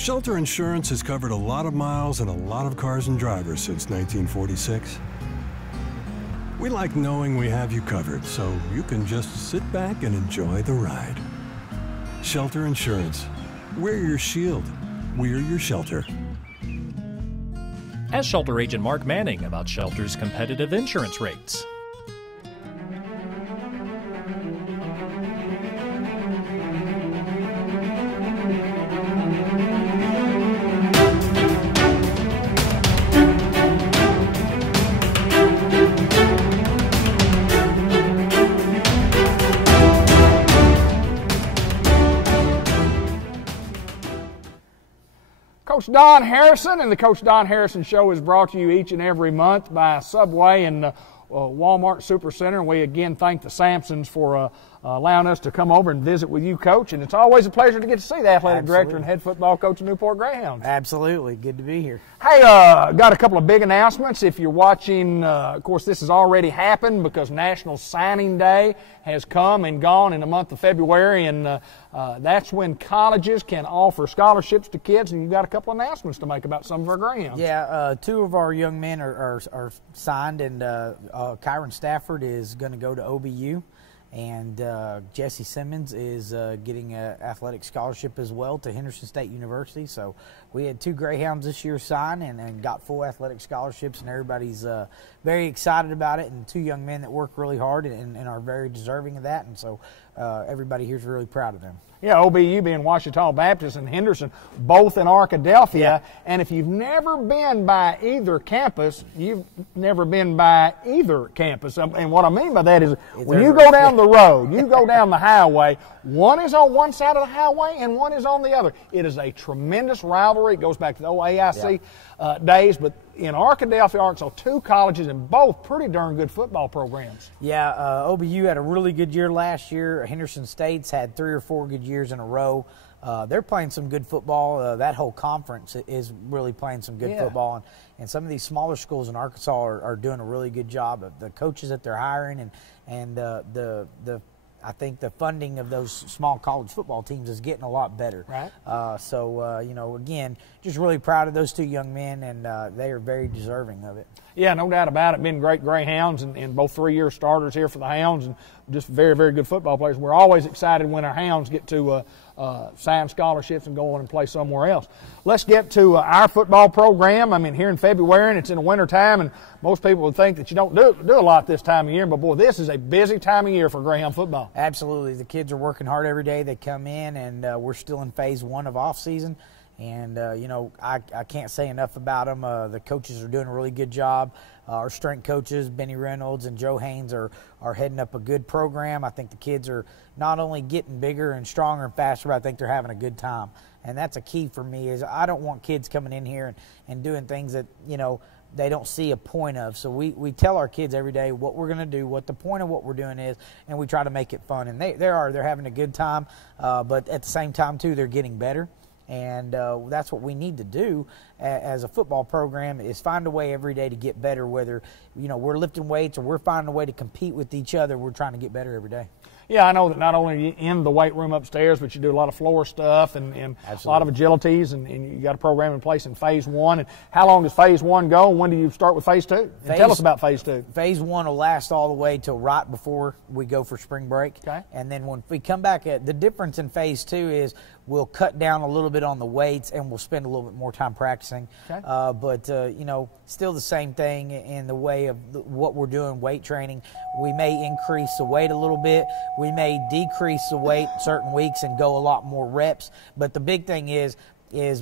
Shelter Insurance has covered a lot of miles and a lot of cars and drivers since 1946. We like knowing we have you covered, so you can just sit back and enjoy the ride. Shelter Insurance. We're your shield. We're your shelter. Ask Shelter Agent Mark Manning about Shelter's competitive insurance rates. Coach Don Harrison, and the Coach Don Harrison Show is brought to you each and every month by Subway and Walmart Supercenter. And we again thank the Sampsons for allowing us to come over and visit with you, Coach. And it's always a pleasure to get to see the athletic director and head football coach of Newport Greyhounds. Absolutely. Good to be here. Hey, got a couple of big announcements. If you're watching, of course, this has already happened because National Signing Day has come and gone in the month of February, and that's when colleges can offer scholarships to kids, and you've got a couple of announcements to make about some of our Greyhounds. Yeah, two of our young men are signed, and Kyron Stafford is going to go to OBU. And Jesse Simmons is getting an athletic scholarship as well to Henderson State University. So we had two Greyhounds this year sign and got full athletic scholarships, and everybody's very excited about it. And two young men that work really hard and are very deserving of that. And so everybody here is really proud of them. Yeah, OBU being Ouachita Baptist and Henderson, both in Arkadelphia. Yeah. And if you've never been by either campus, you've never been by either campus. And what I mean by that is when you go down the road, you go down the highway, one is on one side of the highway and one is on the other. It is a tremendous rivalry. It goes back to the old AIC days. But in Arkadelphia, Arkansas, two colleges and both pretty darn good football programs. Yeah, OBU had a really good year last year. Henderson State's had 3 or 4 good years in a row. They're playing some good football. That whole conference is really playing some good football. And some of these smaller schools in Arkansas are doing a really good job of the coaches that they're hiring and I think the funding of those small college football teams is getting a lot better. Right. So, again, just really proud of those two young men, and they are very deserving of it. Yeah, no doubt about it. Been great Greyhounds and both 3-year starters here for the Hounds, and just very, very good football players. We're always excited when our Hounds get to sign scholarships and go on and play somewhere else. Let's get to our football program. I mean, here in February, and it's in the winter time, and most people would think that you don't do a lot this time of year, but boy, this is a busy time of year for Greyhound football. Absolutely. The kids are working hard every day. They come in, and we're still in phase 1 of off season. And, I can't say enough about them. The coaches are doing a really good job. Our strength coaches, Benny Reynolds and Joe Haynes, are heading up a good program. I think the kids are not only getting bigger and stronger and faster, but I think they're having a good time. And that's a key for me is I don't want kids coming in here and doing things that, they don't see a point of. So we tell our kids every day what we're going to do, what the point of what we're doing is, and we try to make it fun. And they're having a good time, but at the same time, too, they're getting better. And that's what we need to do as a football program is find a way every day to get better, whether, we're lifting weights or we're finding a way to compete with each other. We're trying to get better every day. Yeah, I know that not only are you in the weight room upstairs, but you do a lot of floor stuff and a lot of agilities, and you got a program in place in phase 1. And how long does phase 1 go, and when do you start with phase 2? Tell us about phase 2. Phase 1 will last all the way till right before we go for spring break. Okay. And then when we come back, the difference in phase 2 is we'll cut down a little bit on the weights and we'll spend a little bit more time practicing. Okay. But still the same thing in the way of what we're doing, weight training. We may increase the weight a little bit. We may decrease the weight certain weeks and go a lot more reps. But the big thing is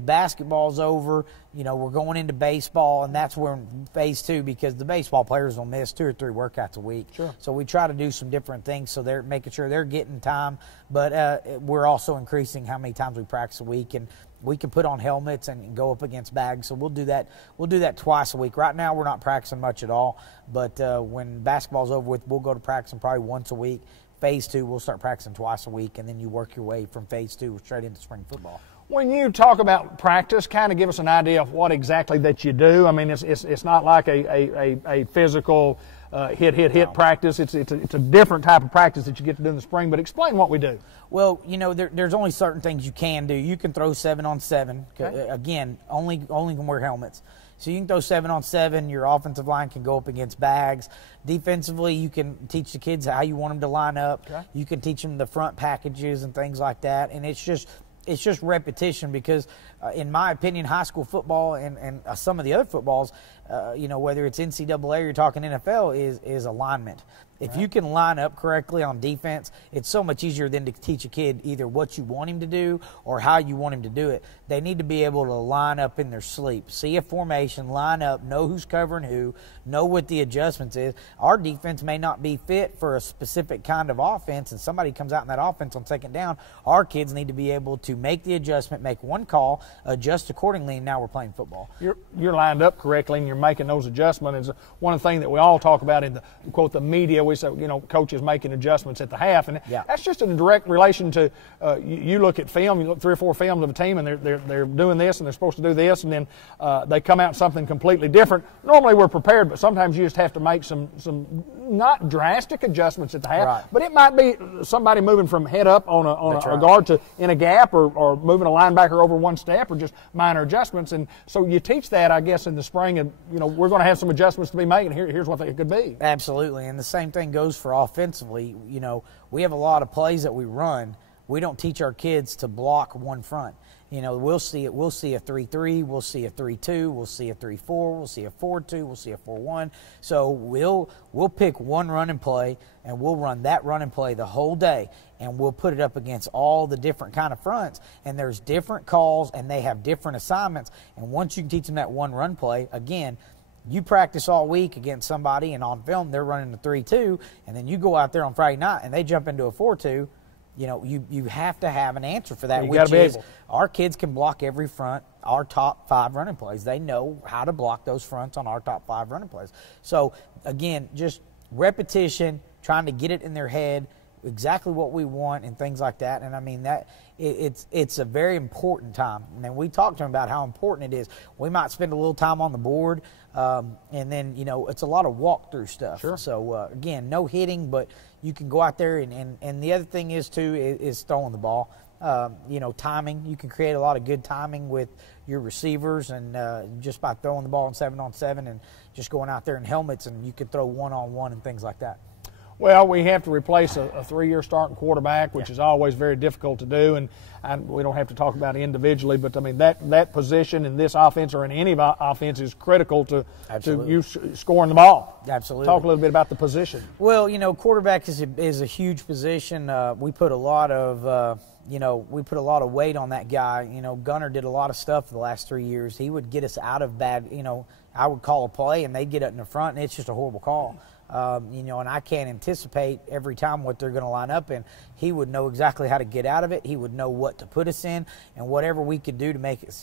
basketball's over. We're going into baseball, and that's where phase 2, because the baseball players will miss 2 or 3 workouts a week. Sure. So we try to do some different things so they're making sure they're getting time. But we're also increasing how many times we practice a week, and we can put on helmets and go up against bags. So we'll do that. We'll do that twice a week. Right now we're not practicing much at all, but when basketball's over with, we'll go to practicing probably once a week. Phase 2, we'll start practicing twice a week, and then you work your way from phase 2 straight into spring football. When you talk about practice, kind of give us an idea of what exactly that you do. I mean, it's not like a physical hit practice. It's a different type of practice that you get to do in the spring. But explain what we do. Well, there's only certain things you can do. You can throw 7-on-7. Okay. Again, only can wear helmets. So you can throw 7-on-7. Your offensive line can go up against bags. Defensively, you can teach the kids how you want them to line up. Okay. You can teach them the front packages and things like that. And it's just repetition because, in my opinion, high school football and some of the other footballs, whether it's NCAA or you're talking NFL, is alignment. If you can line up correctly on defense, it's so much easier than to teach a kid either what you want him to do or how you want him to do it. They need to be able to line up in their sleep, see a formation, line up, know who's covering who, know what the adjustments is. Our defense may not be fit for a specific kind of offense, and somebody comes out in that offense on second down. Our kids need to be able to make the adjustment, make one call, adjust accordingly, and now we're playing football. You're lined up correctly, and you're making those adjustments. It's one of the things that we all talk about in the, quote, the media. We say, coaches making adjustments at the half, and that's just in direct relation to you look at film, you look 3 or 4 films of a team, and they're doing this, and they're supposed to do this, and then they come out something completely different. Normally we're prepared, but sometimes you just have to make some not drastic adjustments at the half, right. But it might be somebody moving from head up on a guard to in a gap, or moving a linebacker over one step, or just minor adjustments. And so you teach that, I guess, in the spring, and we're going to have some adjustments to be made, and here's what they could be. Absolutely, and the same thing goes for offensively. We have a lot of plays that we run. We don't teach our kids to block one front. We'll see a 3-3, we'll see a 3-2, we'll see a 3-4, we'll see a 4-2, we'll see a 4-1. So we'll pick one running play, and we'll run that running play the whole day, and we'll put it up against all the different kind of fronts. And there's different calls, and they have different assignments. And once you can teach them that one run play, again, you practice all week against somebody, and on film they're running a 3-2, and then you go out there on Friday night and they jump into a 4-2. You have to have an answer for that, which is our kids can block every front, our top 5 running plays. They know how to block those fronts on our top 5 running plays. So, again, just repetition, trying to get it in their head, exactly what we want and things like that. And, I mean, it's a very important time. And we talked to them about how important it is. We might spend a little time on the board, and then, it's a lot of walk-through stuff. Sure. So, again, no hitting, but you can go out there, and the other thing is, too, is throwing the ball. Timing. You can create a lot of good timing with your receivers, and just by throwing the ball in 7-on-7 and just going out there in helmets, and you can throw one-on-one and things like that. Well, we have to replace a 3-year starting quarterback, which is always very difficult to do, and we don't have to talk about it individually, but I mean that position in this offense or in any offense is critical to you scoring the ball. Absolutely. Talk a little bit about the position. Well, quarterback is a huge position. We put a lot of weight on that guy. Gunner did a lot of stuff the last 3 years. He would get us out of bad. I would call a play and they'd get it in the front, and it's just a horrible call. And I can't anticipate every time what they're going to line up in. He would know exactly how to get out of it. He would know what to put us in, and whatever we could do to make it,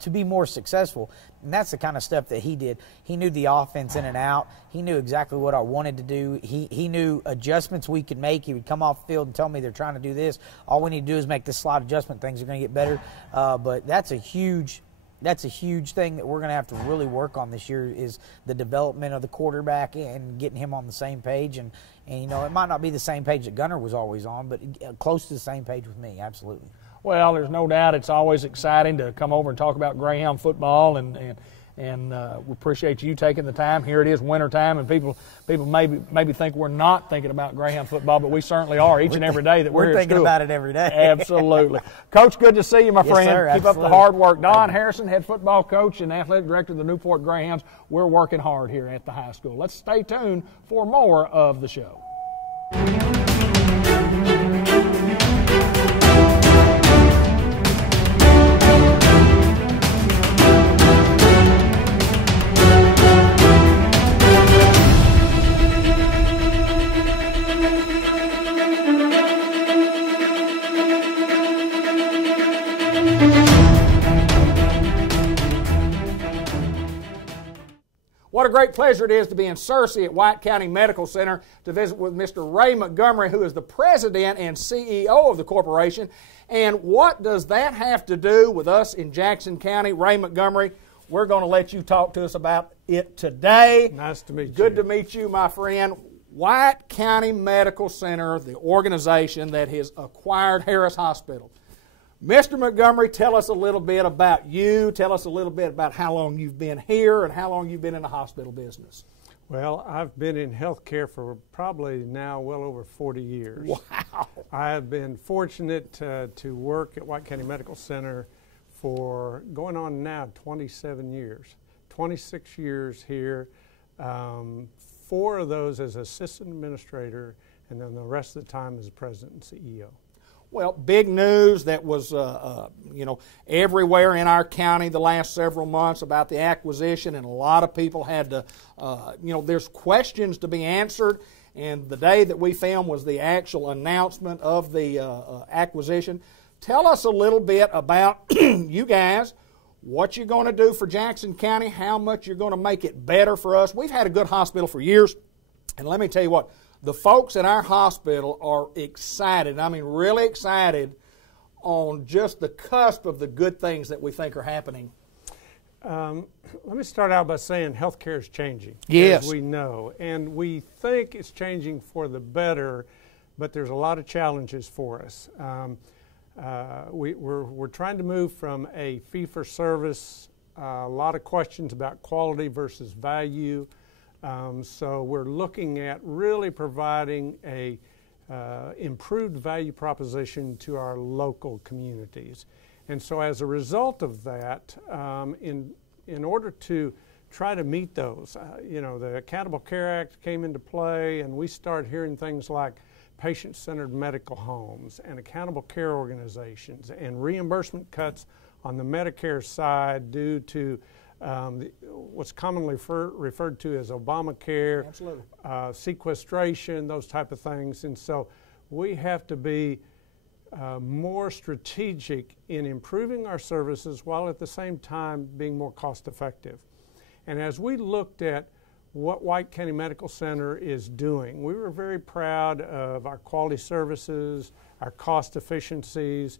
to be more successful. And that's the kind of stuff that he did. He knew the offense in and out. He knew exactly what I wanted to do. He knew adjustments we could make. He would come off the field and tell me they're trying to do this. All we need to do is make this slight adjustment. Things are going to get better. But that's a huge thing that we're going to have to really work on this year, is the development of the quarterback and getting him on the same page. And it might not be the same page that Gunner was always on, but close to the same page with me, absolutely. Well, there's no doubt it's always exciting to come over and talk about Greyhound football, and we appreciate you taking the time. Here it is wintertime, and people maybe think we're not thinking about Greyhound football, but we certainly are each and every day that we're here thinking about it every day. Absolutely. Coach, good to see you, my friend. Sir, Keep up the hard work. Don Harrison, head football coach and athletic director of the Newport Greyhounds. We're working hard here at the high school. Let's stay tuned for more of the show. What a great pleasure it is to be in Searcy at White County Medical Center to visit with Mr. Ray Montgomery, who is the president and CEO of the corporation. And what does that have to do with us in Jackson County? Ray Montgomery, we're going to let you talk to us about it today. Nice to meet you. Good to meet you, my friend. White County Medical Center, the organization that has acquired Harris Hospital. Mr. Montgomery, tell us a little bit about you. Tell us a little bit about how long you've been here and how long you've been in the hospital business. Well, I've been in healthcare for probably now well over 40 years. Wow. I have been fortunate to work at White County Medical Center for going on now 27 years. 26 years here, 4 of those as assistant administrator, and then the rest of the time as president and CEO. Well, big news that was, everywhere in our county the last several months about the acquisition, and a lot of people had to, there's questions to be answered, and the day that we filmed was the actual announcement of the acquisition. Tell us a little bit about you guys, what you're going to do for Jackson County, how much you're going to make it better for us. We've had a good hospital for years, and let me tell you what, the folks at our hospital are excited, I mean really excited, on just the cusp of the good things that we think are happening. Let me start out by saying healthcare is changing, yes, as we know, and we think it's changing for the better, but there's a lot of challenges for us. We're trying to move from a fee-for-service, a lot of questions about quality versus value. So we're looking at really providing a improved value proposition to our local communities. And so as a result of that, in order to try to meet those, the Accountable Care Act came into play, and we started hearing things like patient-centered medical homes and accountable care organizations and reimbursement cuts on the Medicare side due to what's commonly referred to as Obamacare, sequestration, those type of things. And so we have to be more strategic in improving our services while at the same time being more cost effective. And as we looked at what White County Medical Center is doing, we were very proud of our quality services, our cost efficiencies.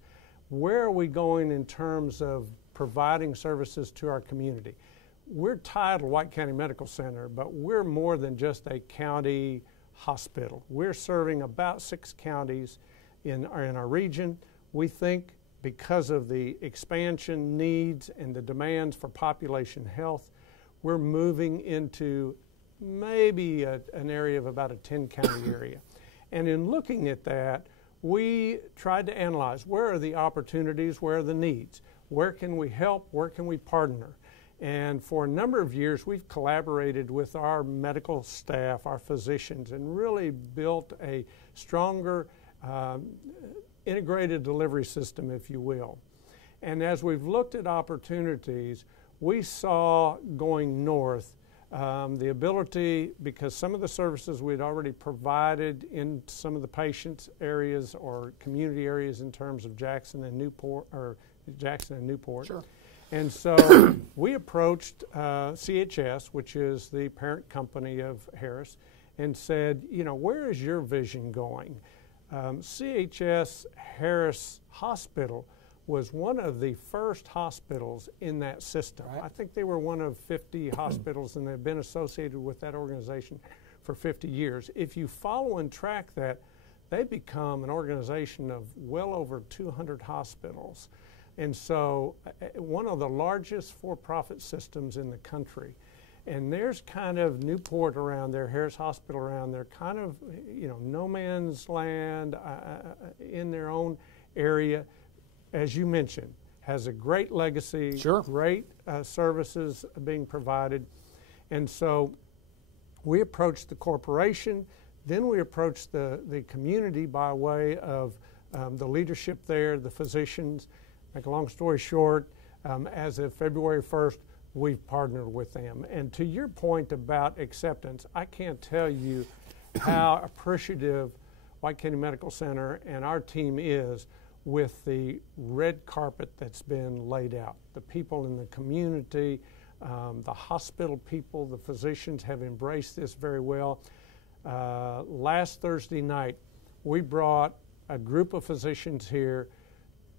Where are we going in terms of providing services to our community? We're titled White County Medical Center, but we're more than just a county hospital. We're serving about 6 counties in our region. We think because of the expansion needs and the demands for population health, we're moving into maybe an area of about a 10-county area. And in looking at that, we tried to analyze where are the opportunities, where are the needs, where can we help, where can we partner. And for a number of years, we've collaborated with our medical staff, our physicians, and really built a stronger integrated delivery system, if you will. And as we've looked at opportunities, we saw going north the ability, because some of the services we'd already provided in some of the patients' areas or community areas in terms of Jackson and Newport. Sure. And so we approached CHS, which is the parent company of Harris, and said, where is your vision going? CHS Harris Hospital was one of the first hospitals in that system. Right. I think they were one of 50 hospitals, and they've been associated with that organization for 50 years. If you follow and track that, they become an organization of well over 200 hospitals. And so one of the largest for-profit systems in the country. And there's kind of Newport around there, Harris Hospital around there, kind of, no man's land in their own area. As you mentioned, has a great legacy, sure, great services being provided. And so we approached the corporation, then we approached the community by way of the leadership there, the physicians. Make a long story short, as of February 1st, we've partnered with them. And to your point about acceptance, I can't tell you how appreciative White County Medical Center and our team is with the red carpet that's been laid out. The people in the community, the hospital people, the physicians have embraced this very well. Last Thursday night, we brought a group of physicians here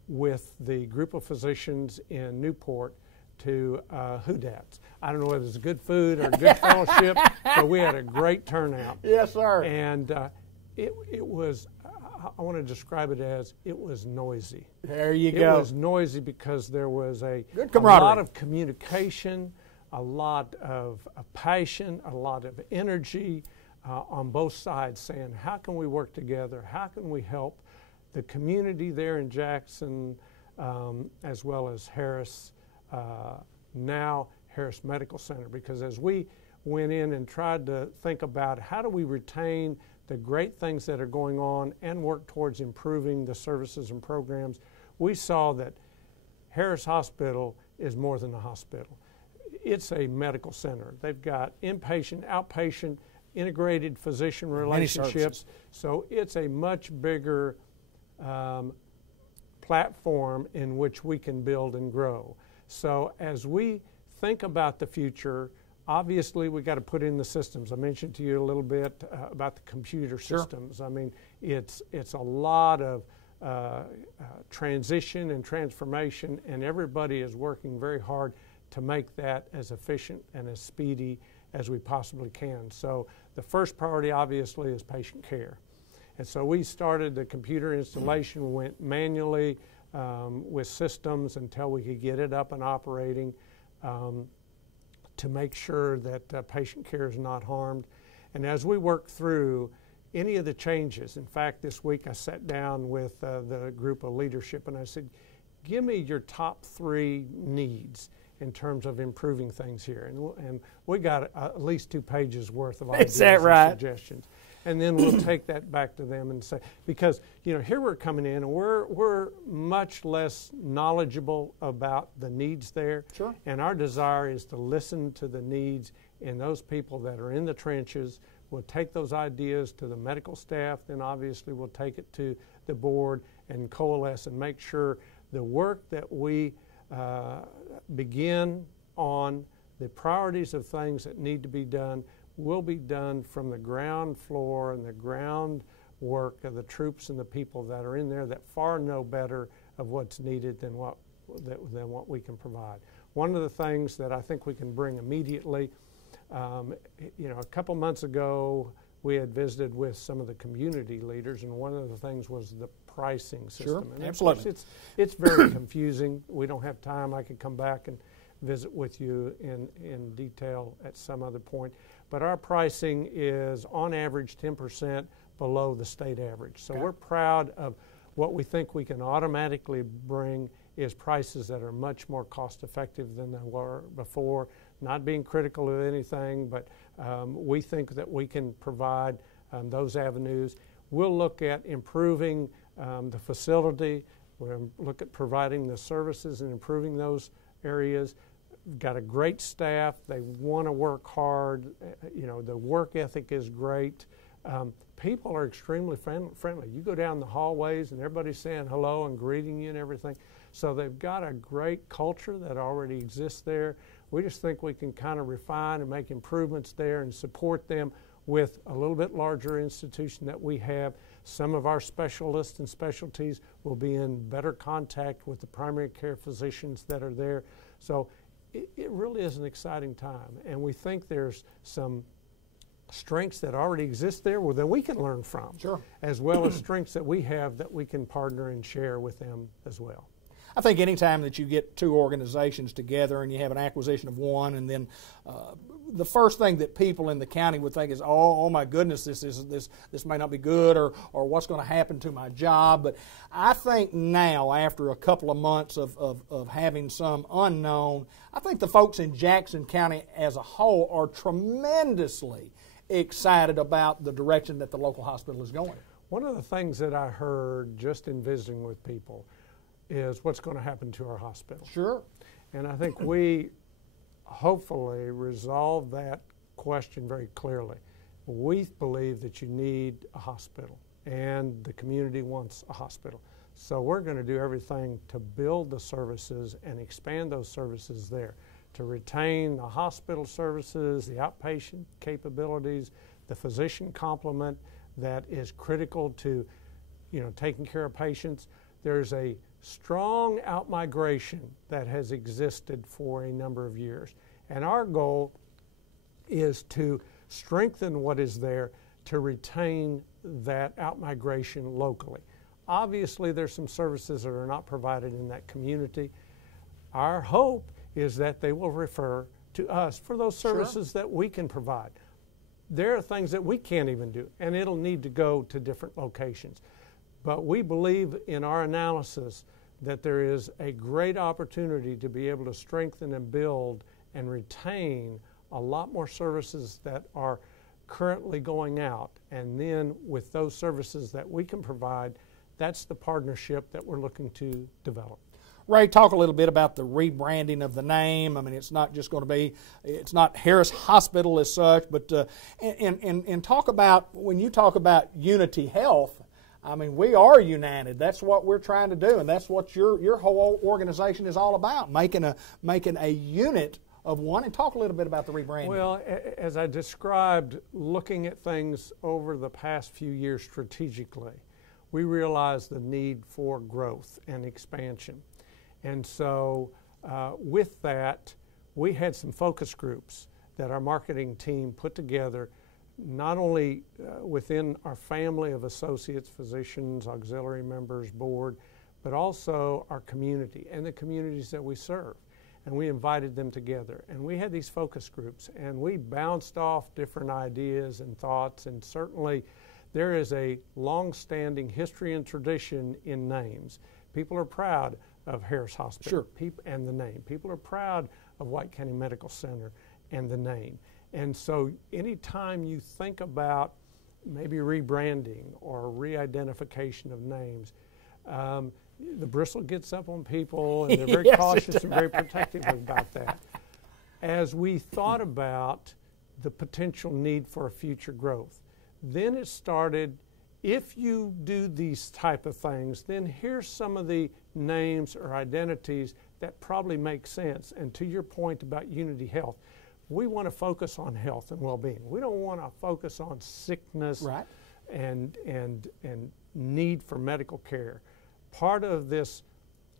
with the group of physicians in Newport to Hoodats. I don't know whether it's good food or good fellowship, but we had a great turnout. Yes, sir. And it was, I want to describe it as, it was noisy. There you go. It was noisy because there was a Good lot of communication, a lot of passion, a lot of energy on both sides, saying, how can we work together? How can we help the community there in Jackson, as well as Harris, now Harris Medical Center? Because as we went in and tried to think about how do we retain the great things that are going on and work towards improving the services and programs, we saw that Harris Hospital is more than a hospital. It's a medical center. They've got inpatient, outpatient, integrated physician relationships. So it's a much bigger platform in which we can build and grow. So as we think about the future, obviously we got to put in the systems. I mentioned to you a little bit about the computer systems. I mean, it's a lot of transition and transformation, and everybody is working very hard to make that as efficient and as speedy as we possibly can. So the first priority obviously is patient care. And so we started the computer installation, went manually with systems until we could get it up and operating to make sure that patient care is not harmed. And as we work through any of the changes, in fact, this week I sat down with the group of leadership and I said, give me your top 3 needs in terms of improving things here. And we got at least 2 pages worth of ideas and suggestions. And then we'll take that back to them and say, because here we're coming in and we're much less knowledgeable about the needs there. Sure. And our desire is to listen to the needs in those people that are in the trenches. We'll take those ideas to the medical staff, then obviously we'll take it to the board and coalesce and make sure the work that we begin on, the priorities of things that need to be done, will be done from the ground floor and the ground work of the troops and the people that are in there that far know better of what's needed than what we can provide. One of the things that I think we can bring immediately, a couple months ago we had visited with some of the community leaders, and one of the things was the pricing system. Sure, and absolutely. Of course it's very confusing. We don't have time. I could come back and visit with you in detail at some other point. But our pricing is on average 10% below the state average. So we're proud of what we think we can automatically bring is prices that are much more cost effective than they were before. Not being critical of anything, but we think that we can provide those avenues. We'll look at improving the facility. We'll look at providing the services and improving those areas. Got a great staff. They want to work hard. The work ethic is great. People are extremely friendly. You go down the hallways and everybody's saying hello and greeting you and everything. So they've got a great culture that already exists there. We just think we can kind of refine and make improvements there and support them with a little bit larger institution that we have. Some of our specialists and specialties will be in better contact with the primary care physicians that are there. So it really is an exciting time, and we think there's some strengths that already exist there that we can learn from, sure, as well as strengths that we have that we can partner and share with them as well. I think anytime that you get 2 organizations together and you have an acquisition of one, and then the first thing that people in the county would think is, oh my goodness, this may not be good, or what's going to happen to my job. But I think now, after a couple of months of having some unknown, I think the folks in Jackson County as a whole are tremendously excited about the direction that the local hospital is going. One of the things that I heard just in visiting with people is what's going to happen to our hospital. Sure. And I think we hopefully resolve that question very clearly. We believe that you need a hospital, and the community wants a hospital. So we're going to do everything to build the services and expand those services there, to retain the hospital services, the outpatient capabilities, the physician complement that is critical to taking care of patients, there's a strong outmigration that has existed for a number of years. And our goal is to strengthen what is there to retain that outmigration locally. Obviously, there's some services that are not provided in that community. Our hope is that they will refer to us for those services that we can provide. There are things that we can't even do, and it'll need to go to different locations. But we believe in our analysis that there is a great opportunity to be able to strengthen and build and retain a lot more services that are currently going out. And then with those services that we can provide, that's the partnership that we're looking to develop. Ray, talk a little bit about the rebranding of the name. I mean, it's not just going to be, it's not Harris Hospital as such, but and talk about, when you talk about Unity Health, I mean, we are united. That's what we're trying to do, and that's what your whole organization is all about, making a unit of one. And talk a little bit about the rebranding. Well, as I described, looking at things over the past few years strategically, we realized the need for growth and expansion. And so with that, we had some focus groups that our marketing team put together, not only within our family of associates, physicians, auxiliary members, board, but also our community and the communities that we serve. And we invited them together. And we had these focus groups, and we bounced off different ideas and thoughts. And certainly there is a long-standing history and tradition in names. People are proud of Harris Hospital and the name. People are proud of White County Medical Center and the name. And so anytime you think about maybe rebranding or re-identification of names, the bristle gets up on people, and they're very cautious and very protective about that. As we thought about the potential need for a future growth, then it started, if you do these type of things, then here's some of the names or identities that probably make sense. And to your point about Unity Health, we want to focus on health and well-being. We don't want to focus on sickness and need for medical care. Part of this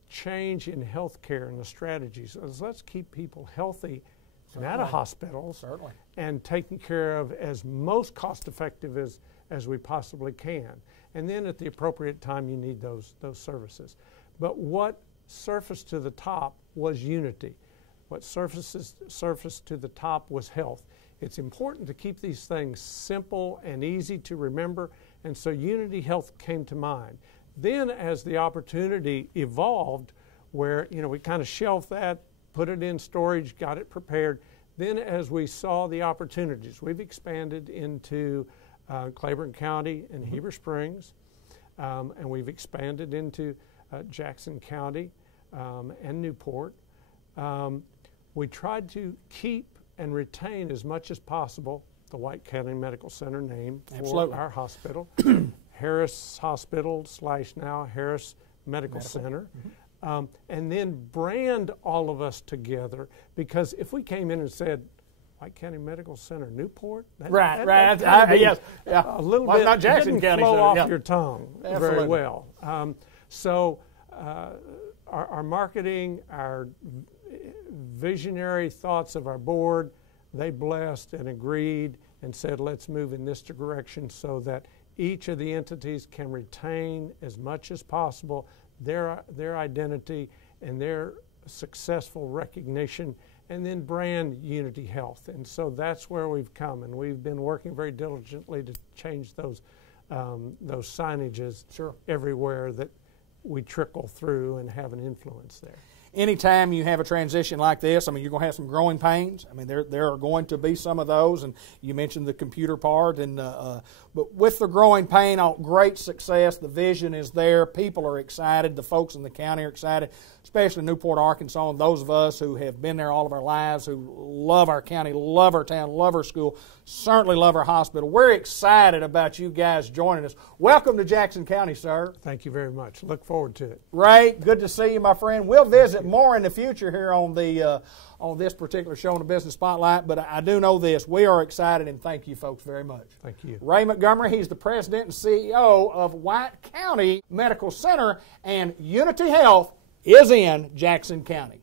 change in health care and the strategies is let's keep people healthy and out of hospitals and taken care of as most cost-effective as we possibly can. And then at the appropriate time, you need those services. But what surfaced to the top was unity. What surfaced to the top was health. It's important to keep these things simple and easy to remember, and so Unity Health came to mind. Then as the opportunity evolved, where we kind of shelved that, put it in storage, got it prepared, then as we saw the opportunities, we've expanded into Claiborne County and Heber Springs, and we've expanded into Jackson County and Newport. We tried to keep and retain as much as possible the White County Medical Center name for our hospital, Harris Hospital / now Harris Medical Center, and then brand all of us together, because if we came in and said White County Medical Center Newport, that a little bit not Jackson County flow off your tongue very well. So our marketing, our visionary thoughts of our board, they blessed and agreed and said, let's move in this direction so that each of the entities can retain as much as possible their identity and their successful recognition, and then brand Unity Health. And so that's where we've come, and we've been working very diligently to change those signages everywhere that we trickle through and have an influence there. Anytime you have a transition like this, I mean, you're going to have some growing pains. I mean, there are going to be some of those, and you mentioned the computer part. And but with the growing pain, great success. The vision is there. People are excited. The folks in the county are excited, especially Newport, Arkansas, and those of us who have been there all of our lives, who love our county, love our town, love our school, certainly love our hospital. We're excited about you guys joining us. Welcome to Jackson County, sir. Thank you very much. Look forward to it. Ray, good to see you, my friend. We'll visit more in the future here on the on this particular show on the Business Spotlight, but I do know this. We are excited, and thank you folks very much. Thank you. Ray Montgomery, he's the president and CEO of White County Medical Center, and Unity Health is in Jackson County.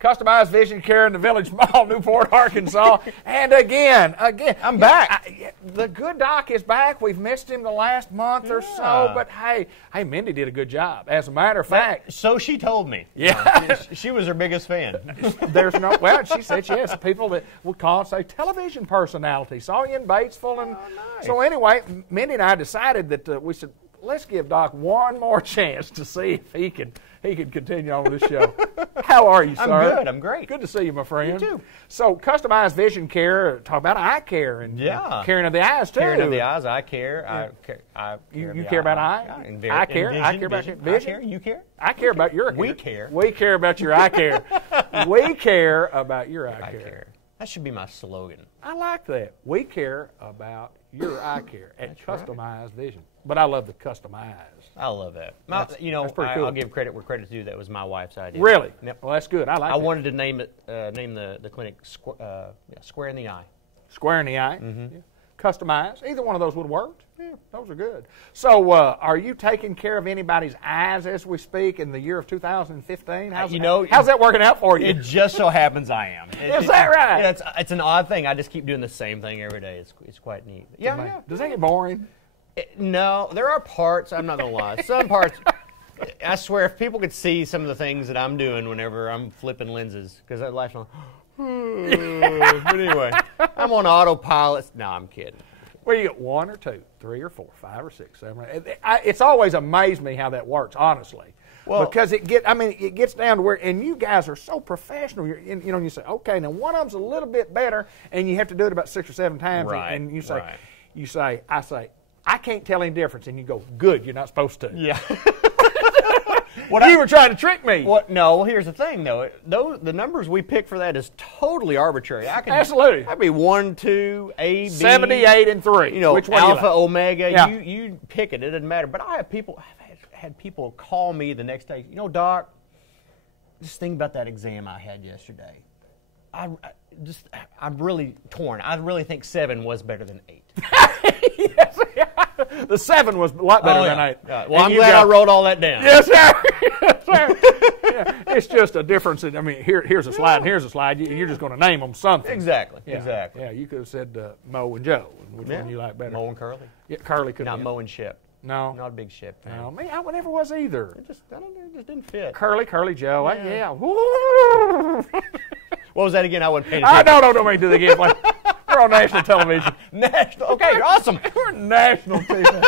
Customized Vision Care in the Village Mall, Newport, Arkansas. And again, I'm back. The good doc is back. We've missed him the last month or so, but hey, Mindy did a good job. As a matter of fact. So she told me. Yeah. She was her biggest fan. There's no, well, she said she has people that would call and say television personality. Saw you in Batesville. And nice. So anyway, Mindy and I decided that we said, let's give Doc one more chance to see if he can continue on with this show. How are you, sir? I'm good. I'm great. Good to see you, my friend. You too. So, customized vision care, talk about eye care and caring of the eyes, too. Caring of the eyes, eye care. You care about eye? Eye care? I care about your vision? I care. You care? I care about your We care. We care about your eye care. We care about your eye care. That should be my slogan. I like that. We care about your eye care at That's Customized Vision. But I love the customized. I love that. That's pretty cool. I'll give credit where credit's due. That was my wife's idea. Really? Yep. Well, that's good. I like it. I wanted to name the clinic Square in the Eye. Square in the eye. Mm-hmm. Yeah. Customized. Either one of those would have worked. Yeah, those are good. So, are you taking care of anybody's eyes as we speak in the year of 2015? How's that working out for you? It just so happens I am. Is that right? Yeah, it's an odd thing. I just keep doing the same thing every day. It's quite neat. Yeah. Does that get boring? No, there are parts. I'm not gonna lie. Some parts. I swear, if people could see some of the things that I'm doing whenever I'm flipping lenses, because that life's on. But anyway, I'm on autopilot. No, I'm kidding. Well, you get 1 or 2, 3 or 4, 5 or 6, 7 or 8. It's always amazed me how that works, honestly. Well, because it gets down to where, and you guys are so professional. You say, okay, now one of them's a little bit better, and you have to do it about 6 or 7 times. Right. And I say, I can't tell any difference, and you go, good, you're not supposed to. Yeah. You were trying to trick me. No, well, here's the thing, though. The numbers we pick for that is totally arbitrary. Absolutely. I'd be 1, 2, A, B. 78 and 3. Which one alpha, omega. Yeah. You pick it. It doesn't matter. But I've had people call me the next day. Doc, just think about that exam I had yesterday. I'm really torn. I really think 7 was better than 8. Yes, the 7 was a lot better than 8. Well, I'm glad I wrote all that down. Yes, sir. Yes, sir. Yeah, it's just a difference. Here's a slide and here's a slide. You're just going to name them something. Exactly. Yeah. Exactly. Yeah, you could have said Mo and Joe. Which one you like better? Mo and Curly. Yeah, Curly could. Not Mo and Shep. No. Not a big Shep fan. No, I never was either. It just didn't fit. Curly Joe. Yeah. What was that again? I wasn't paying attention. Don't make it to the game. We're on national television. National. Okay, awesome. We're national TV.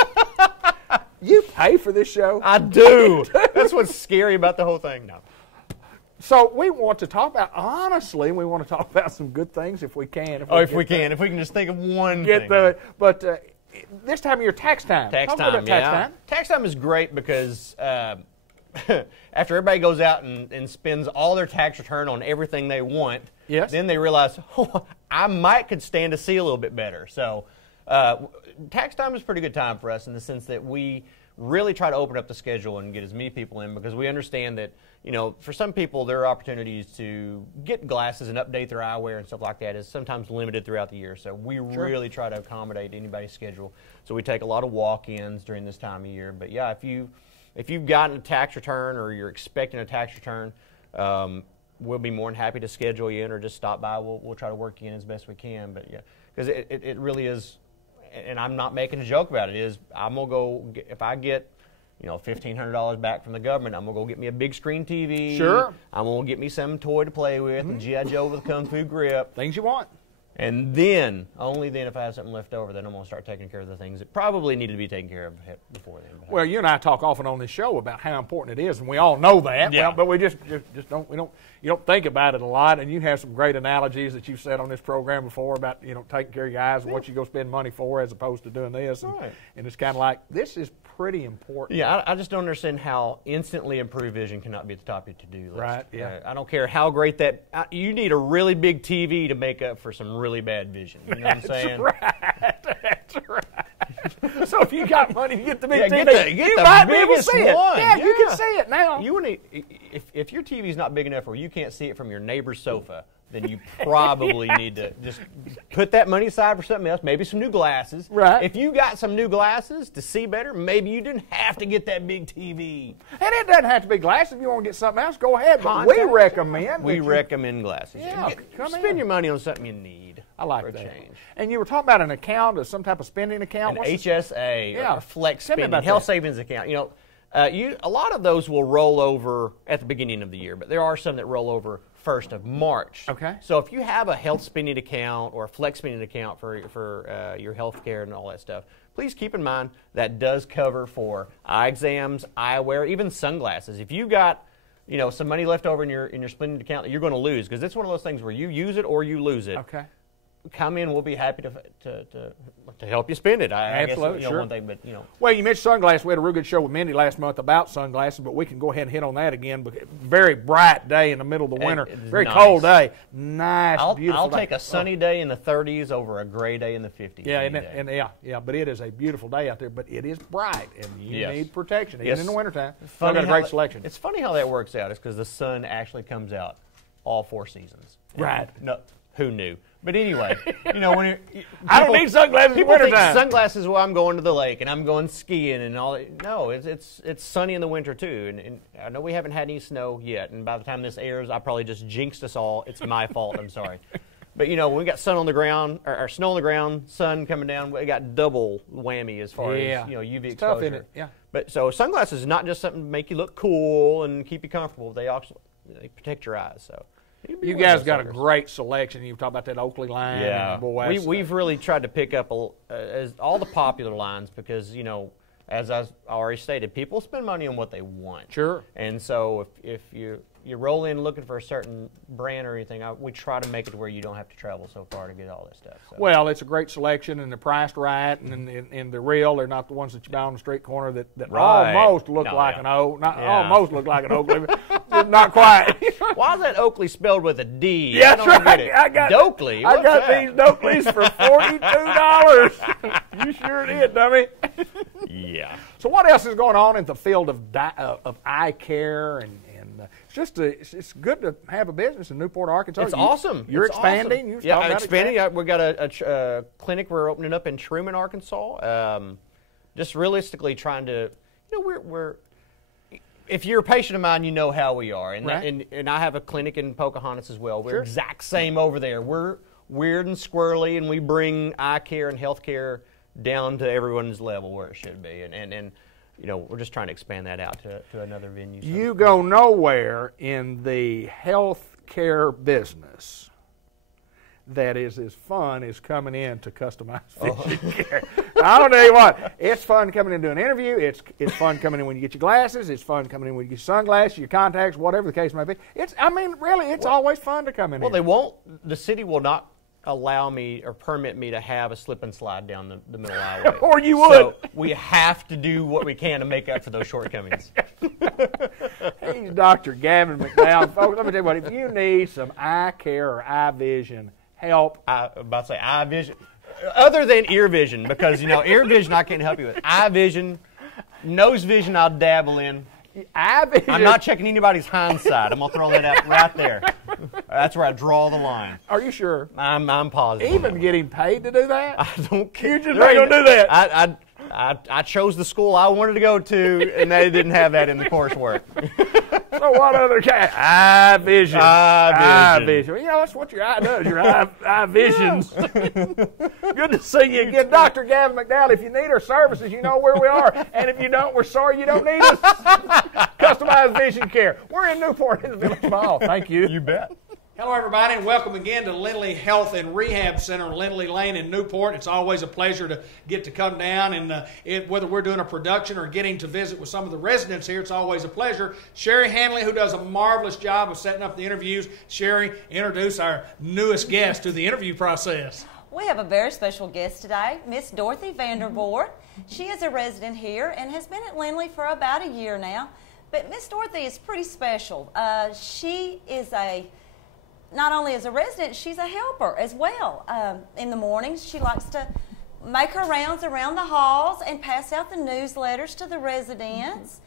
You pay for this show? I do. That's what's scary about the whole thing. No. So we want to talk about, honestly, we want to talk about some good things if we can. If we can just think of one thing. But this time of year, tax time. Tax time. Tax time is great because after everybody goes out and spends all their tax return on everything they want, then they realize, I could stand to see a little bit better. So tax time is a pretty good time for us in the sense that we really try to open up the schedule and get as many people in because we understand that, for some people their opportunities to get glasses and update their eyewear and stuff like that is sometimes limited throughout the year. So we really try to accommodate anybody's schedule. So we take a lot of walk-ins during this time of year. But yeah, if you've gotten a tax return or you're expecting a tax return, we'll be more than happy to schedule you in or just stop by. We'll try to work you in as best we can. But yeah, because it really is, and I'm not making a joke about it, I'm going to go, if I get, $1,500 back from the government, I'm going to go get me a big screen TV. Sure. I'm going to get me some toy to play with, and G.I. Joe with a Kung Fu grip. Things you want. And then, only then, if I have something left over, then I'm going to start taking care of the things that probably needed to be taken care of before then. Well, you and I talk often on this show about how important it is, and we all know that. Yeah. Well, but we just don't. You don't think about it a lot, and you have some great analogies that you've said on this program before about taking care of your eyes and what you go spend money for as opposed to doing this. Right. And it's kind of like this is pretty important. Yeah, I just don't understand how instantly improved vision cannot be at the top of your to-do list. Right. Yeah. I don't care how great that. You need a really big TV to make up for some really bad vision. You know what I'm saying? Right. That's right. So if you got money to get the big TV, get you the might be able to biggest see it. one. Yeah, you can see it now. You want to, if your TV's not big enough where you can't see it from your neighbor's sofa, then you probably need to just put that money aside for something else, maybe some new glasses. Right. If you got some new glasses to see better, maybe you didn't have to get that big TV. And it doesn't have to be glasses. If you want to get something else, go ahead. But we recommend. We recommend glasses. Yeah, spend your money on something you need. I like for that. A change. And you were talking about an account, or some type of spending account. An HSA, or flex Tell me spending, about health that. savings account. You know, a lot of those will roll over at the beginning of the year, but there are some that roll over 1st of March. Okay. So if you have a health spending account or a flex spending account for your health care and all that stuff, please keep in mind that does cover for eye exams, eyewear, even sunglasses. If you got some money left over in your spending account that you're going to lose, because it's one of those things where you use it or you lose it. Okay. Come in, we'll be happy to help you spend it. I Absolutely, guess, sure. One thing, but Well, you mentioned sunglasses. We had a real good show with Mindy last month about sunglasses, but we can go ahead and hit on that again. Very bright day in the middle of the winter. Very nice. cold day. Nice, beautiful I'll day. take a sunny day in the 30s over a gray day in the 50s. Yeah, but it is a beautiful day out there. But it is bright, and you need protection even Yes. in the wintertime. Funny We've got a great selection. It's funny how that works out. It's because the sun actually comes out all 4 seasons. Right. No, who knew? But anyway, when I don't need sunglasses in people think wintertime. sunglasses. Well, I'm going to the lake and I'm going skiing and all that. No, it's sunny in the winter too. And I know we haven't had any snow yet. And by the time this airs, I probably just jinxed us all. It's my fault. I'm sorry. But when we got sun on the ground or snow on the ground, sun coming down, we got double whammy as far as UV it's exposure. tough, isn't it? Yeah. But so sunglasses is not just something to make you look cool and keep you comfortable. They also protect your eyes. So. You guys got a great selection. You've talked about that Oakley line. Yeah, and boy, we've really tried to pick up as all the popular lines because as I already stated, people spend money on what they want. Sure. And so if you roll in looking for a certain brand or anything, we try to make it to where you don't have to travel so far to get all this stuff. So. Well, it's a great selection, and they're priced right, and they're real. They're not the ones that you buy on the street corner that Right. almost look like an Oak. Almost look like an Oakley, but not quite. Why is that Oakley spelled with a D? Yeah, I that's don't right. get it. I got Doakley. I got What's these Doakleys for $42. You sure did, dummy. that? Yeah. So what else is going on in the field of eye care and it's good to have a business in Newport, Arkansas. It's awesome. You're It's expanding. awesome. You've Yeah, talked I'm about expanding. We got a clinic we're opening up in Truman, Arkansas. Just realistically trying to, we're if you're a patient of mine, you know how we are, and Right. and I have a clinic in Pocahontas as well. We're Sure. exact same over there. We're weird and squirrely, and we bring eye care and health care down to everyone's level where it should be, and we're just trying to expand that out to another venue. So You go nowhere in the health care business that is as fun as coming in to customized vision care. I'll tell you what, it's fun coming in to do an interview. It's fun coming in when you get your glasses. It's fun coming in when you get your sunglasses, your contacts, whatever the case may be. It's always fun to come in Well, here. the city will not allow me or permit me to have a slip and slide down the middle aisle. Or you would. So we have to do what we can to make up for those shortcomings. He's Dr. Gavin McDowell. Folks, let me tell you what, if you need some eye care or eye vision help. I'm about to say eye vision. Other than ear vision, because, ear vision I can't help you with. Eye vision, nose vision I'll dabble in. Eye vision. I'm not checking anybody's hindsight. I'm going to throw that out right there. That's where I draw the line. Are you sure? I'm positive. Even getting paid to do that? I don't care. You just ain't going to do that. I chose the school I wanted to go to, and they didn't have that in the coursework. So what other kind? Eye vision. Eye vision. Well, that's what your eye does. Your eye visions. Good to see you again, Dr. Gavin McDowell. If you need our services, you know where we are. And if you don't, we're sorry you don't need us. Customized vision care. We're in Newport in the Village Mall. Thank you. You bet. Hello, everybody, and welcome again to Lindley Health and Rehab Center, Lindley Lane in Newport. It's always a pleasure to get to come down, and whether we're doing a production or getting to visit with some of the residents here, it's always a pleasure. Sherry Hanley, who does a marvelous job of setting up the interviews. Sherry, introduce our newest guest to the interview process. We have a very special guest today, Miss Dorothy Vandervoort. She is a resident here and has been at Lindley for about a year now. But Miss Dorothy is pretty special. She is not only as a resident, she's a helper as well. In the mornings, she likes to make her rounds around the halls and pass out the newsletters to the residents.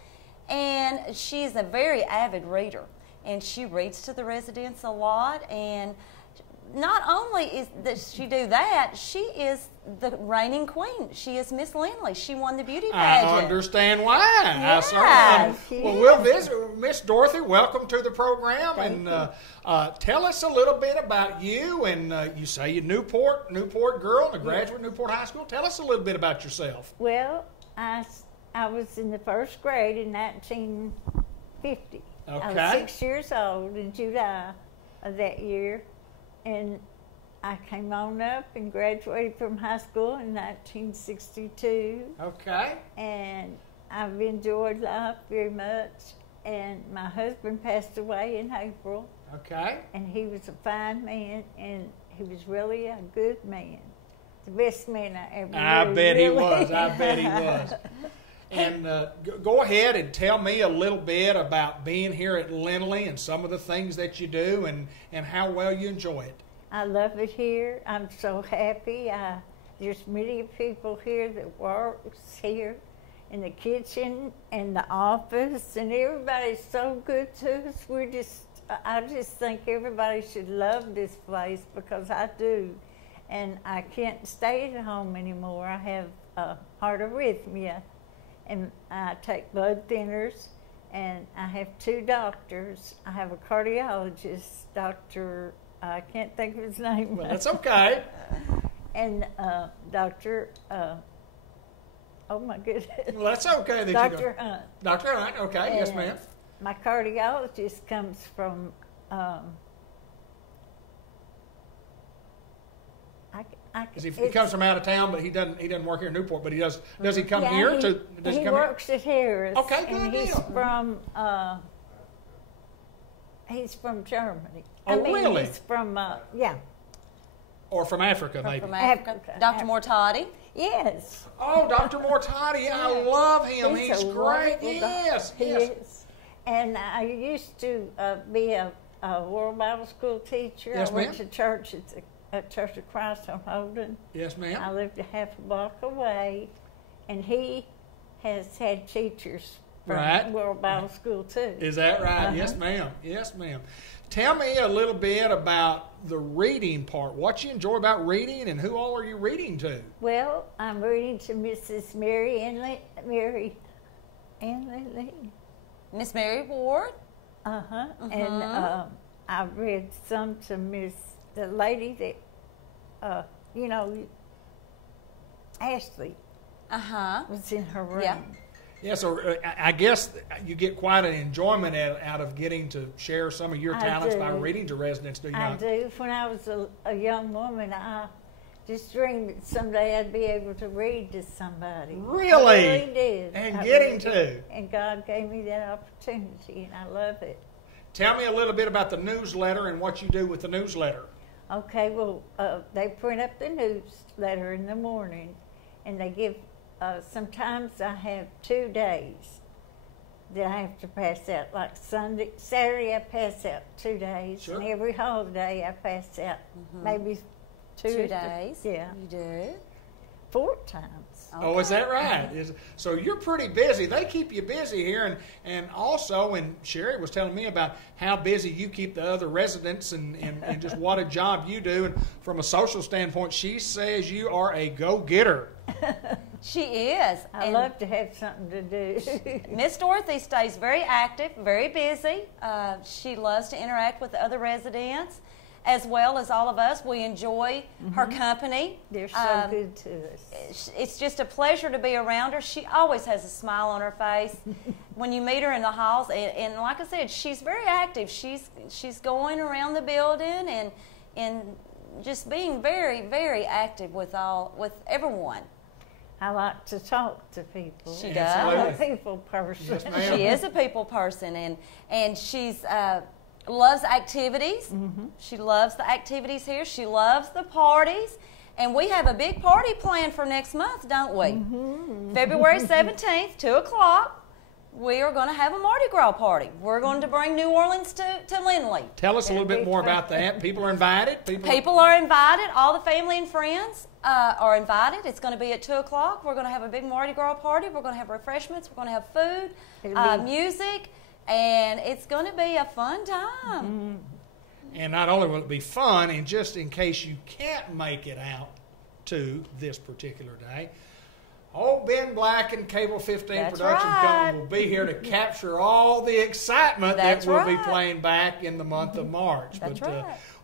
And she's a very avid reader, and she reads to the residents a lot. And not only does she do that, she is the reigning queen. She is Miss Lindley. She won the beauty pageant. I understand why. Yes, Well, we'll visit Miss Dorothy. Welcome to the program. Thank and tell us a little bit about you. And you say you're Newport girl, a graduate of Newport High School. Tell us a little bit about yourself. Well, I was in the first grade in 1950. Okay. I was 6 years old in July of that year, and I came on up and graduated from high school in 1962. Okay. And I've enjoyed life very much. And my husband passed away in April. Okay. And he was a fine man, and he was really a good man. The best man I ever knew. I bet he really. was. I bet he was. And go ahead and tell me a little bit about being here at Lindley and some of the things that you do and how well you enjoy it. I love it here. I'm so happy. There's many people here that works here in the kitchen and the office, and everybody's so good to us. I just think everybody should love this place, because I do. And I can't stay at home anymore. I have heart arrhythmia, and I take blood thinners, and I have 2 doctors. I have a cardiologist, Dr. I can't think of his name. Well, that's okay. And Dr. Oh my goodness. Well, that's okay. That Dr. Hunt. Dr. Hunt, okay. And yes, ma'am. My cardiologist comes from He comes from out of town, but he doesn't work here in Newport. But he does. Does he come here? Does he come works at Harris. Okay, good and deal. He's from Germany. Oh, really? He's from Or from Africa, maybe. From Africa. Dr. Mortati. Yes. Oh, Dr. Mortati, I love him. He's a great. wonderful Yes, doctor. He yes. is. And I used to be a World Bible School teacher. Yes, I went ma'am. to church at Church of Christ on Holden. Yes, ma'am. I lived a half a block away, and he has had teachers from Right. World Bible School too. Is that right? Yes, ma'am. Yes, ma'am. Tell me a little bit about the reading part. What you enjoy about reading, and who all are you reading to? Well, I'm reading to Mrs. Mary Ann Lee. Miss Mary Ward. And I've read some to the lady that, Ashley was in her room. Yeah. Yeah, so I guess you get quite an enjoyment out of getting to share some of your talents by reading to residents, do you I not? do. When I was a young woman, I just dreamed that someday I'd be able to read to somebody. Really? I really did. And I getting really to. did. And God gave me that opportunity, and I love it. Tell me a little bit about the newsletter and what you do with the newsletter. Okay, well, they print up the newsletter in the morning, and they give, sometimes I have 2 days that I have to pass out. Like Saturday I pass out 2 days, Sure. and every holiday I pass out maybe 2 days. Yeah. You do? 4 times. Oh, is that right? So you're pretty busy. They keep you busy here, and also, and Sherry was telling me about how busy you keep the other residents and just what a job you do. And from a social standpoint, she says you are a go-getter. She is. I love to have something to do. Miss Dorothy stays very active, very busy. She loves to interact with the other residents, as well as all of us. We enjoy her company. They're so good to us. It's just a pleasure to be around her. She always has a smile on her face when you meet her in the halls. And like I said, she's very active. She's going around the building and just being very, very active with everyone. I like to talk to people. She does. I'm a people person. Yes, ma'am. She is a people person, and she's loves activities. She loves the activities here. She loves the parties, and we have a big party planned for next month, don't we? February 17th, 2 o'clock. we are going to have a Mardi Gras party. We're going to bring New Orleans to Lindley. Tell us a little bit more about that. People are invited? People are invited. All the family and friends are invited. It's going to be at 2 o'clock. We're going to have a big Mardi Gras party. We're going to have refreshments. We're going to have food, music, and it's going to be a fun time. Mm-hmm. And not only will it be fun, and just in case you can't make it out to this particular day, old Ben Black and Cable 15 Production Company will be here to capture all the excitement that we'll be playing back in the month of March.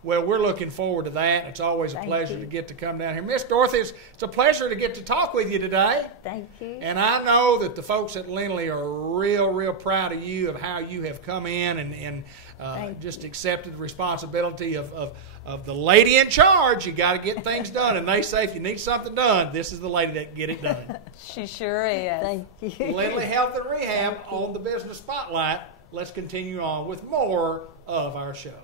Well, we're looking forward to that. It's always a pleasure to get to come down here. Miss Dorothy, it's a pleasure to get to talk with you today. Thank you. And I know that the folks at Lindley are real proud of you, of how you have come in and just accepted the responsibility of the lady in charge. You got to get things done. And they say if you need something done, this is the lady that can get it done. She sure is. Thank you. Lindley Health and Rehab on the Business Spotlight. Let's continue on with more of our show.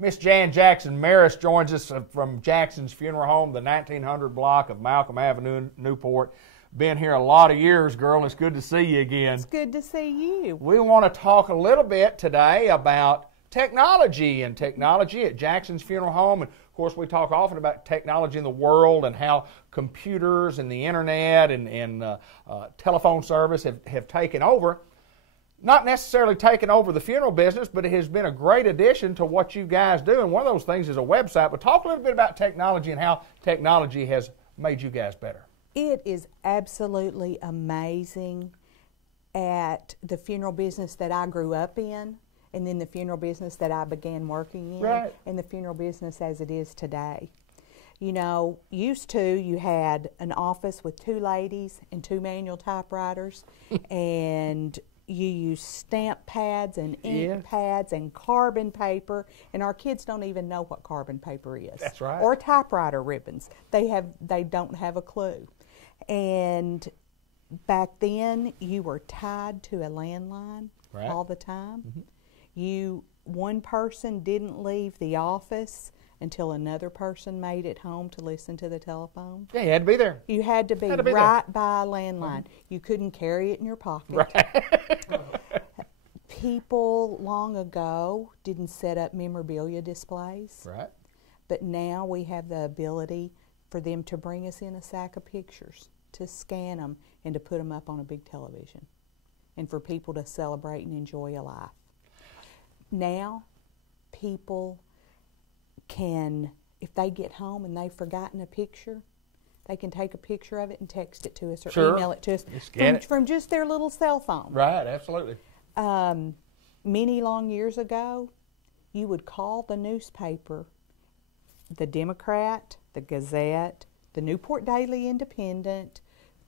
Miss Jan Jackson Maris joins us from Jackson's Funeral Home, the 1900 block of Malcolm Avenue, Newport. Been here a lot of years, girl. It's good to see you again. It's good to see you. We want to talk a little bit today about technology and technology at Jackson's Funeral Home. And of course, we talk often about technology in the world and how computers and the internet and telephone service have taken over. Not necessarily taken over the funeral business, but it has been a great addition to what you guys do. And one of those things is a website. But talk a little bit about technology and how technology has made you guys better. It is absolutely amazing at the funeral business that I grew up in, and then the funeral business that I began working in, and the funeral business as it is today. You know, used to you had an office with 2 ladies and 2 manual typewriters, and you use stamp pads and ink pads and carbon paper, and our kids don't even know what carbon paper is. That's right. Or typewriter ribbons. They don't have a clue. And back then, you were tied to a landline all the time. Mm-hmm. One person didn't leave the office until another person made it home to listen to the telephone. Yeah, you had to be there. You had to be right by a landline. You couldn't carry it in your pocket. Right. People long ago didn't set up memorabilia displays. Right. But now we have the ability for them to bring us in a sack of pictures, to scan them, and to put them up on a big television, and for people to celebrate and enjoy a life. Now, people can, if they get home and they've forgotten a picture, they can take a picture of it and text it to us or email it to us from just their little cell phone. Right, absolutely. Many long years ago, you would call the newspaper, the Democrat, the Gazette, the Newport Daily Independent,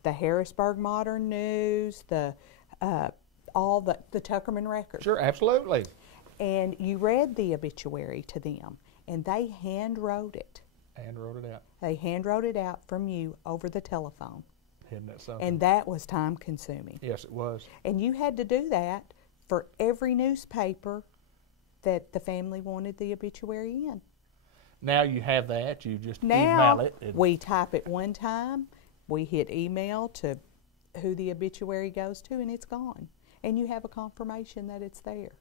the Harrisburg Modern News, all the Tuckerman Record. Sure, absolutely. And you read the obituary to them, and they hand wrote it. Hand wrote it out. They hand wrote it out from you over the telephone. Isn't that something? And that was time consuming. Yes, it was. And you had to do that for every newspaper that the family wanted the obituary in. Now you have that. You just email it. Now we type it one time, we hit email to who the obituary goes to, and it's gone. And you have a confirmation that it's there.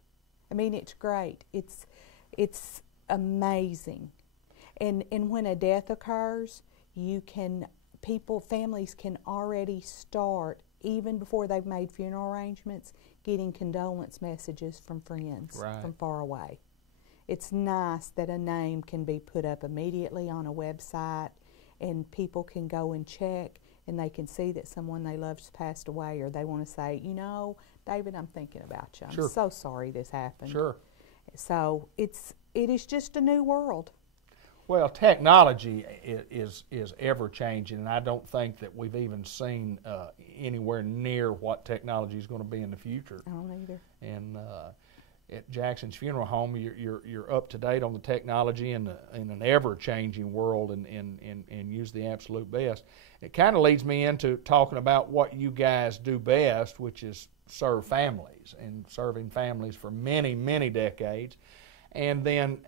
I mean, it's great. It's amazing. And when a death occurs, families can already start, even before they've made funeral arrangements, getting condolence messages from friends from far away. It's nice that a name can be put up immediately on a website, and people can go and check, and they can see that someone they love's passed away, or they want to say, you know, David, I'm thinking about you. I'm so sorry this happened. Sure. So it is just a new world. Well, technology is ever changing, and I don't think that we've even seen anywhere near what technology is going to be in the future. I don't either. And at Jackson's Funeral Home, you're up to date on the technology in an ever changing world, and use the absolute best. It kind of leads me into talking about what you guys do best, which is serve families, and serving families for many, many decades. And then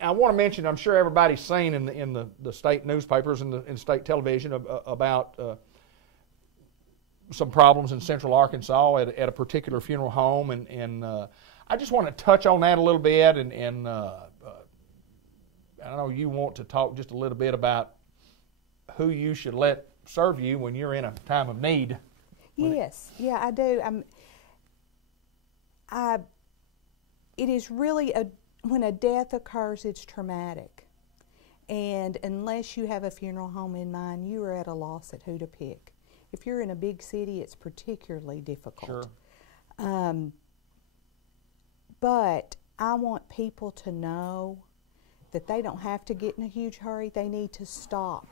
I want to mention, I'm sure everybody's seen in the state newspapers and in state television about some problems in Central Arkansas at a particular funeral home, and I just want to touch on that a little bit, and I know you want to talk just a little bit about who you should let serve you when you're in a time of need. Yes, yeah, I do. It is really when a death occurs, it's traumatic, and unless you have a funeral home in mind, you are at a loss at who to pick. If you're in a big city, it's particularly difficult. Sure. But I want people to know that they don't have to get in a huge hurry. They need to stop.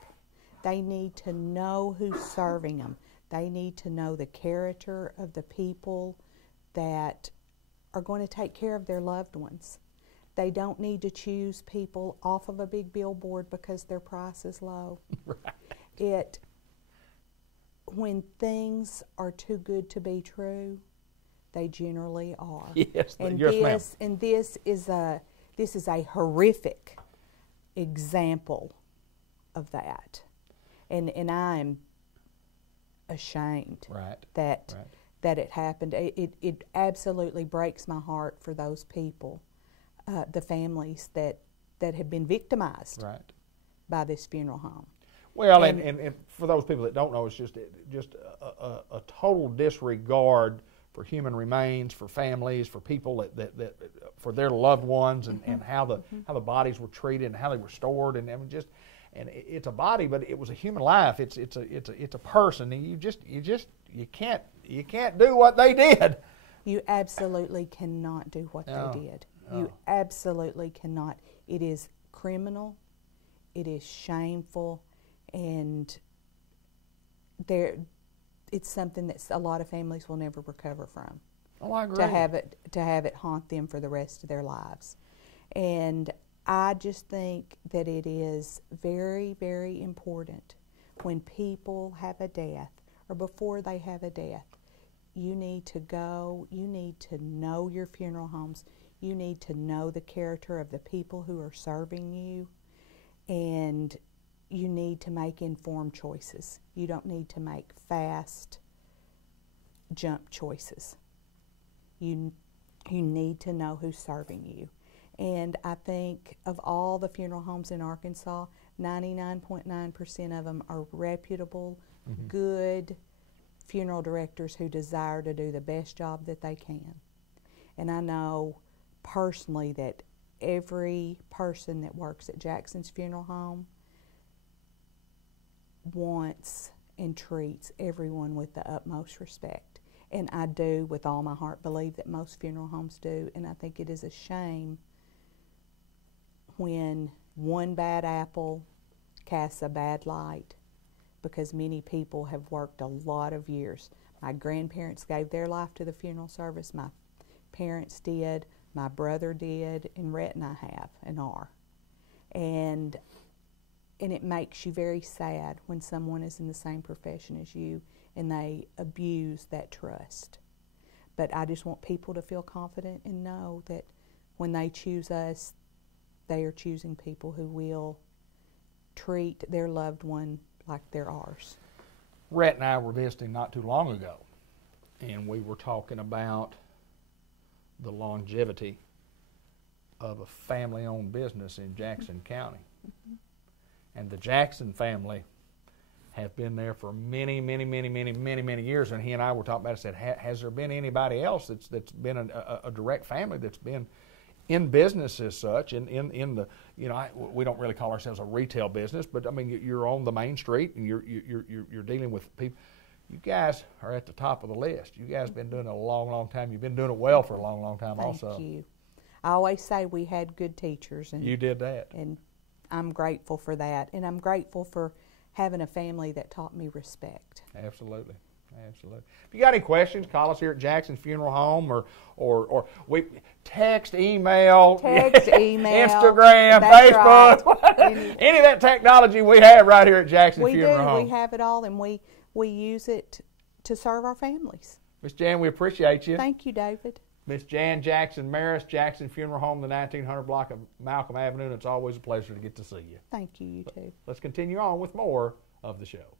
They need to know who's serving them. They need to know the character of the people that are going to take care of their loved ones. They don't need to choose people off of a big billboard because their price is low. Right. When things are too good to be true, they generally are. Yes, and yes, this, ma'am. And this is a horrific example of that. And I'm ashamed that it happened. It absolutely breaks my heart for those people, the families that have been victimized by this funeral home. Well, and for those people that don't know, it's just a total disregard for human remains, for families, for people that for their loved ones, and how the bodies were treated and how they were stored, and it's a body, but it was a human life. It's a person, and you can't do what they did. You absolutely cannot do what they did. You absolutely cannot. It is criminal. It is shameful, and it's something that a lot of families will never recover from. Oh, I agree. To have it haunt them for the rest of their lives. And I just think that it is very, very important when people have a death or before they have a death, you need to go, you need to know your funeral homes, you need to know the character of the people who are serving you, and you need to make informed choices. You don't need to make fast jump choices. You need to know who's serving you. And I think of all the funeral homes in Arkansas, 99.9% of them are reputable, good funeral directors who desire to do the best job that they can. And I know personally that every person that works at Jackson's Funeral Home wants and treats everyone with the utmost respect. And I do, with all my heart, believe that most funeral homes do. And I think it is a shame when one bad apple casts a bad light, because many people have worked a lot of years. My grandparents gave their life to the funeral service. My parents did. My brother did. And Rhett and I have and are. And it makes you very sad when someone is in the same profession as you and they abuse that trust. But I just want people to feel confident and know that when they choose us, they are choosing people who will treat their loved one like they're ours. Rhett and I were visiting not too long ago, and we were talking about the longevity of a family-owned business in Jackson County. And the Jackson family have been there for many, many, many, many, many, many years. And he and I were talking about it. I said, has there been anybody else that's been a direct family that's been in business as such, in the, you know, we don't really call ourselves a retail business, but I mean, you're on the main street and you're dealing with people. You guys are at the top of the list. You guys have been doing it a long, long time. You've been doing it well for a long, long time. Also. Thank you. I always say we had good teachers. And you did that. And I'm grateful for that. And I'm grateful for having a family that taught me respect. Absolutely. Absolutely. If you got any questions, call us here at Jackson Funeral Home, or we text, email, Instagram, Facebook, right. Any of that technology we have right here at Jackson Funeral Home. We have it all, and we use it to serve our families. Miss Jan, we appreciate you. Thank you, David. Miss Jan Jackson Maris, Jackson Funeral Home, the 1900 block of Malcolm Avenue, and it's always a pleasure to get to see you. Thank you, you too. Let's continue on with more of the show.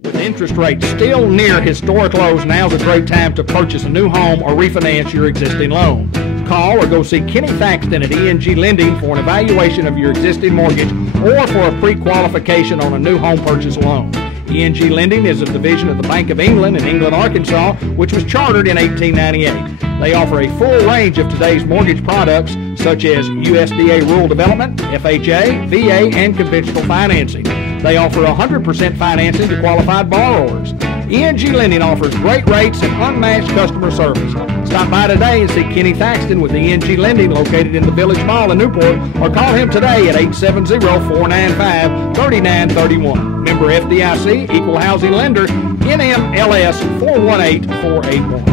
With interest rates still near historic lows, now's a great time to purchase a new home or refinance your existing loan. Call or go see Kenny Thaxton at ENG Lending for an evaluation of your existing mortgage or for a pre-qualification on a new home purchase loan. ENG Lending is a division of the Bank of England in England, Arkansas, which was chartered in 1898. They offer a full range of today's mortgage products, such as USDA Rural Development, FHA, VA, and conventional financing. They offer 100% financing to qualified borrowers. ENG Lending offers great rates and unmatched customer service. Stop by today and see Kenny Thaxton with ENG Lending located in the Village Mall in Newport, or call him today at 870-495-3931. Member FDIC, Equal Housing Lender, NMLS 418481.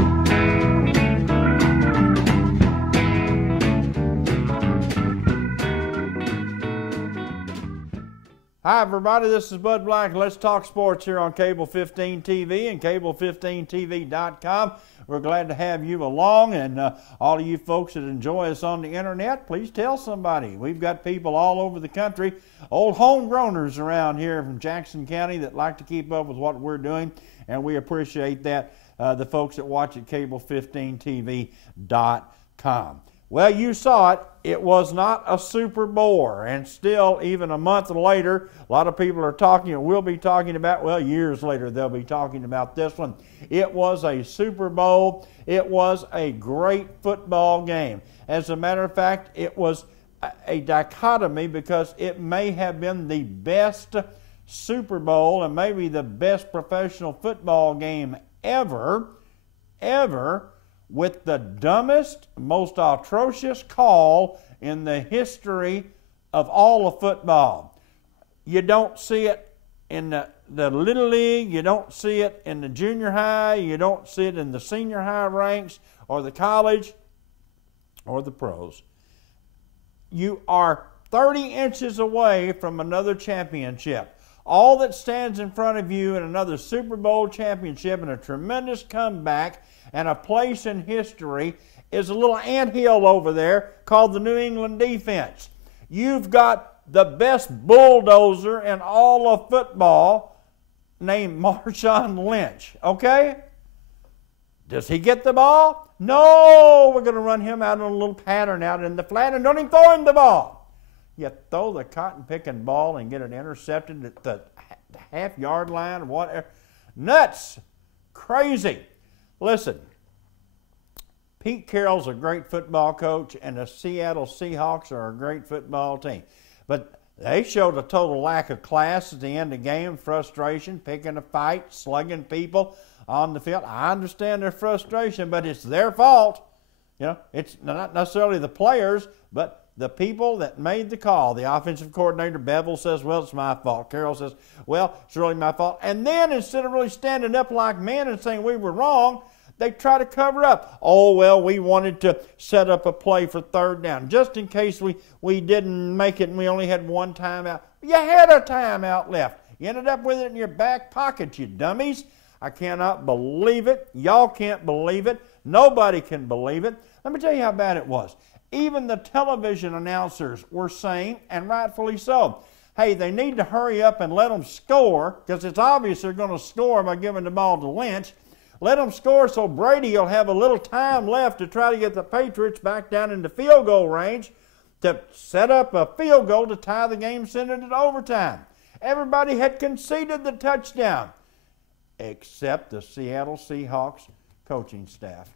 Hi, everybody. This is Bud Black. Let's talk sports here on Cable 15 TV and Cable15TV.com. We're glad to have you along, and all of you folks that enjoy us on the internet, please tell somebody. We've got people all over the country, old homegrowners around here from Jackson County that like to keep up with what we're doing, and we appreciate that. The folks that watch at Cable15TV.com. Well, you saw it. It was not a Super Bowl, and still, even a month later, a lot of people are talking, and we'll be talking about, well, years later, they'll be talking about this one. It was a Super Bowl. It was a great football game. As a matter of fact, it was a dichotomy because it may have been the best Super Bowl and maybe the best professional football game ever, with the dumbest, most atrocious call in the history of all of football. You don't see it in the Little League, you don't see it in the junior high, you don't see it in the senior high ranks or the college or the pros. You are 30 inches away from another championship. All that stands in front of you in another Super Bowl championship and a tremendous comeback and a place in history is a little anthill over there called the New England defense. You've got the best bulldozer in all of football named Marshawn Lynch, okay? Does he get the ball? No, we're going to run him out on a little pattern out in the flat and don't even throw him the ball. You throw the cotton-picking ball and get it intercepted at the half-yard line or whatever. Nuts. Crazy. Listen, Pete Carroll's a great football coach, and the Seattle Seahawks are a great football team. But they showed a total lack of class at the end of the game, frustration, picking a fight, slugging people on the field. I understand their frustration, but it's their fault. You know, it's not necessarily the players, but the people that made the call. The offensive coordinator, Bevel, says, well, it's my fault. Carroll says, well, it's really my fault. And then instead of really standing up like men and saying we were wrong, they try to cover up. Oh, well, we wanted to set up a play for third down. Just in case we didn't make it and we only had one timeout. You had a timeout left. You ended up with it in your back pocket, you dummies. I cannot believe it. Y'all can't believe it. Nobody can believe it. Let me tell you how bad it was. Even the television announcers were saying, and rightfully so, hey, they need to hurry up and let them score, because it's obvious they're going to score by giving the ball to Lynch. Let them score so Brady will have a little time left to try to get the Patriots back down into field goal range to set up a field goal to tie the game, send it to overtime. Everybody had conceded the touchdown, except the Seattle Seahawks coaching staff.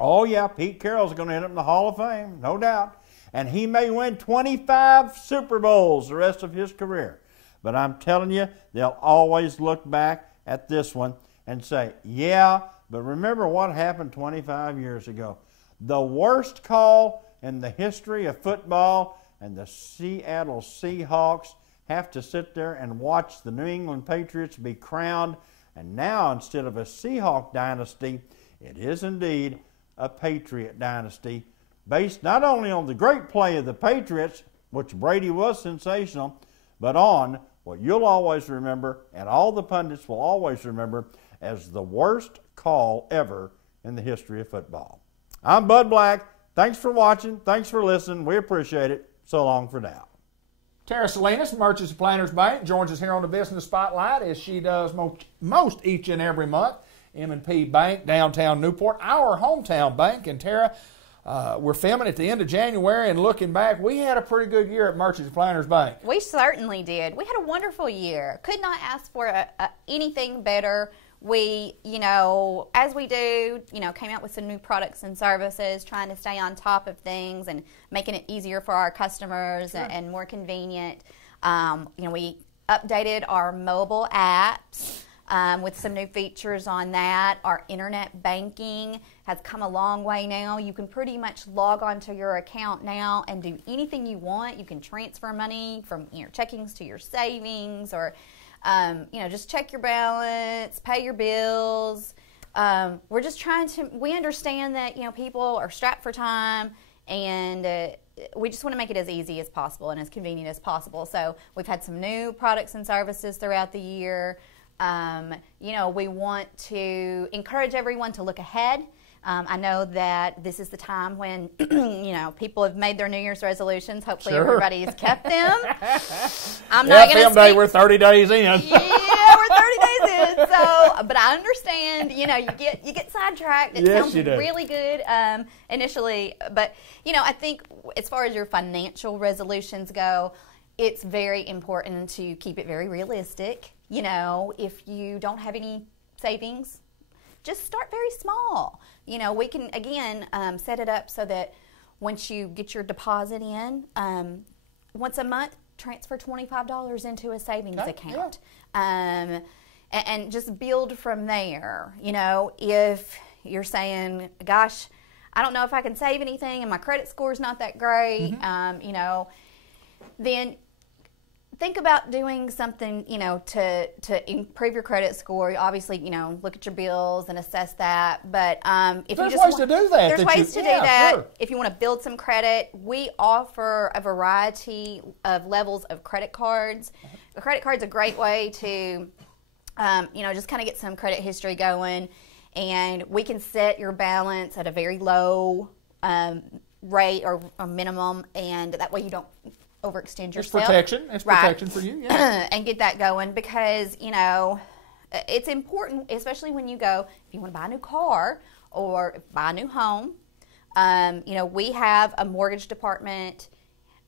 Oh, yeah, Pete Carroll's going to end up in the Hall of Fame, no doubt. And he may win 25 Super Bowls the rest of his career. But I'm telling you, they'll always look back at this one and say, yeah, but remember what happened 25 years ago. The worst call in the history of football, and the Seattle Seahawks have to sit there and watch the New England Patriots be crowned. And now, instead of a Seahawk dynasty, it is indeed a Patriot dynasty, based not only on the great play of the Patriots, which Brady was sensational, but on what you'll always remember, and all the pundits will always remember, as the worst call ever in the history of football. I'm Bud Black. Thanks for watching. Thanks for listening. We appreciate it. So long for now. Tara Salinas, Merchants and Planners Bank, joins us here on the Business Spotlight as she does most each and every month. M&P Bank, downtown Newport, our hometown bank. And Tara, we're filming at the end of January, and looking back, we had a pretty good year at Merchants and Planners Bank. We certainly did. We had a wonderful year. Could not ask for anything better. We, as we do, came out with some new products and services, trying to stay on top of things and making it easier for our customers and more convenient. We updated our mobile apps with some new features on that. Our internet banking has come a long way now. You can pretty much log onto your account now and do anything you want. You can transfer money from your checkings to your savings, or just check your balance, pay your bills. We're just we understand that, people are strapped for time, and we just want to make it as easy as possible and as convenient as possible. So we've had some new products and services throughout the year. We want to encourage everyone to look ahead. I know that this is the time when, people have made their New Year's resolutions. Hopefully everybody's kept them. I'm not going to day, we're 30 days in. Yeah, we're 30 days in. So, but I understand, you get sidetracked. It sounds really good initially. But, I think as far as your financial resolutions go, it's very important to keep it very realistic. If you don't have any savings, just start very small. We can, again, set it up so that once you get your deposit in, once a month, transfer $25 into a savings account. Yeah. And just build from there. If you're saying, gosh, I don't know if I can save anything and my credit score is not that great, then think about doing something, to improve your credit score. Obviously, look at your bills and assess that. But if there's you just ways to do that. There's ways to do that. Sure. If you want to build some credit, we offer a variety of levels of credit cards. A credit card's a great way to, just kind of get some credit history going. And we can set your balance at a very low rate or a minimum, and that way you don't overextend yourself. It's protection for you, yeah. And get that going, because, it's important, especially when you go, if you want to buy a new car or buy a new home. We have a mortgage department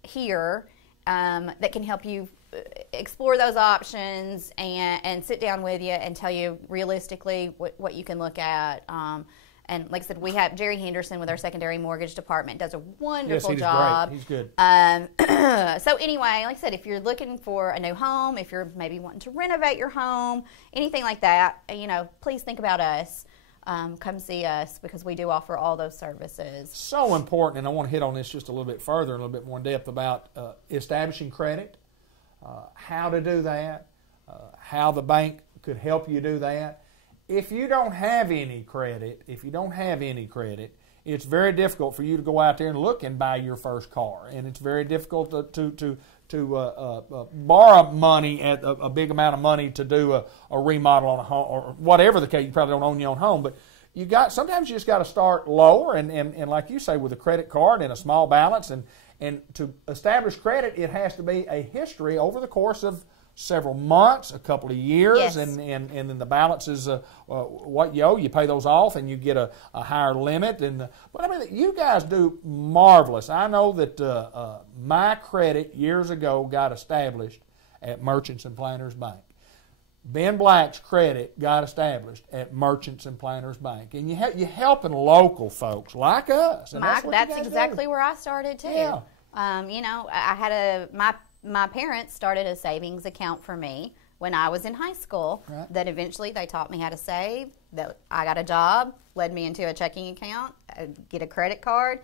here that can help you explore those options and sit down with you and tell you realistically what you can look at. And like I said, we have Jerry Henderson with our secondary mortgage department, does a wonderful job. Great. He's good. So anyway, like I said, if you're looking for a new home, if you're maybe wanting to renovate your home, anything like that, please think about us. Come see us, because we do offer all those services. So important, and I want to hit on this just a little bit further, a little bit more in depth about establishing credit, how to do that, how the bank could help you do that. If you don't have any credit, it's very difficult for you to go out there and look and buy your first car, and it's very difficult to borrow money, at a big amount of money, to do a remodel on a home or whatever the case. You probably don't own your own home, but sometimes you just got to start lower, and like you say, with a credit card and a small balance, and to establish credit, it has to be a history over the course of several months, a couple of years, yes. and then the balance is what you owe. You pay those off, and you get a higher limit. But I mean, you guys do marvelous. I know that my credit years ago got established at Merchants and Planners Bank. Ben Black's credit got established at Merchants and Planners Bank, and you're helping local folks like us. And that's exactly where I started too. Yeah. I had my parents started a savings account for me when I was in high school. Right. That eventually they taught me how to save. That I got a job, led me into a checking account, get a credit card,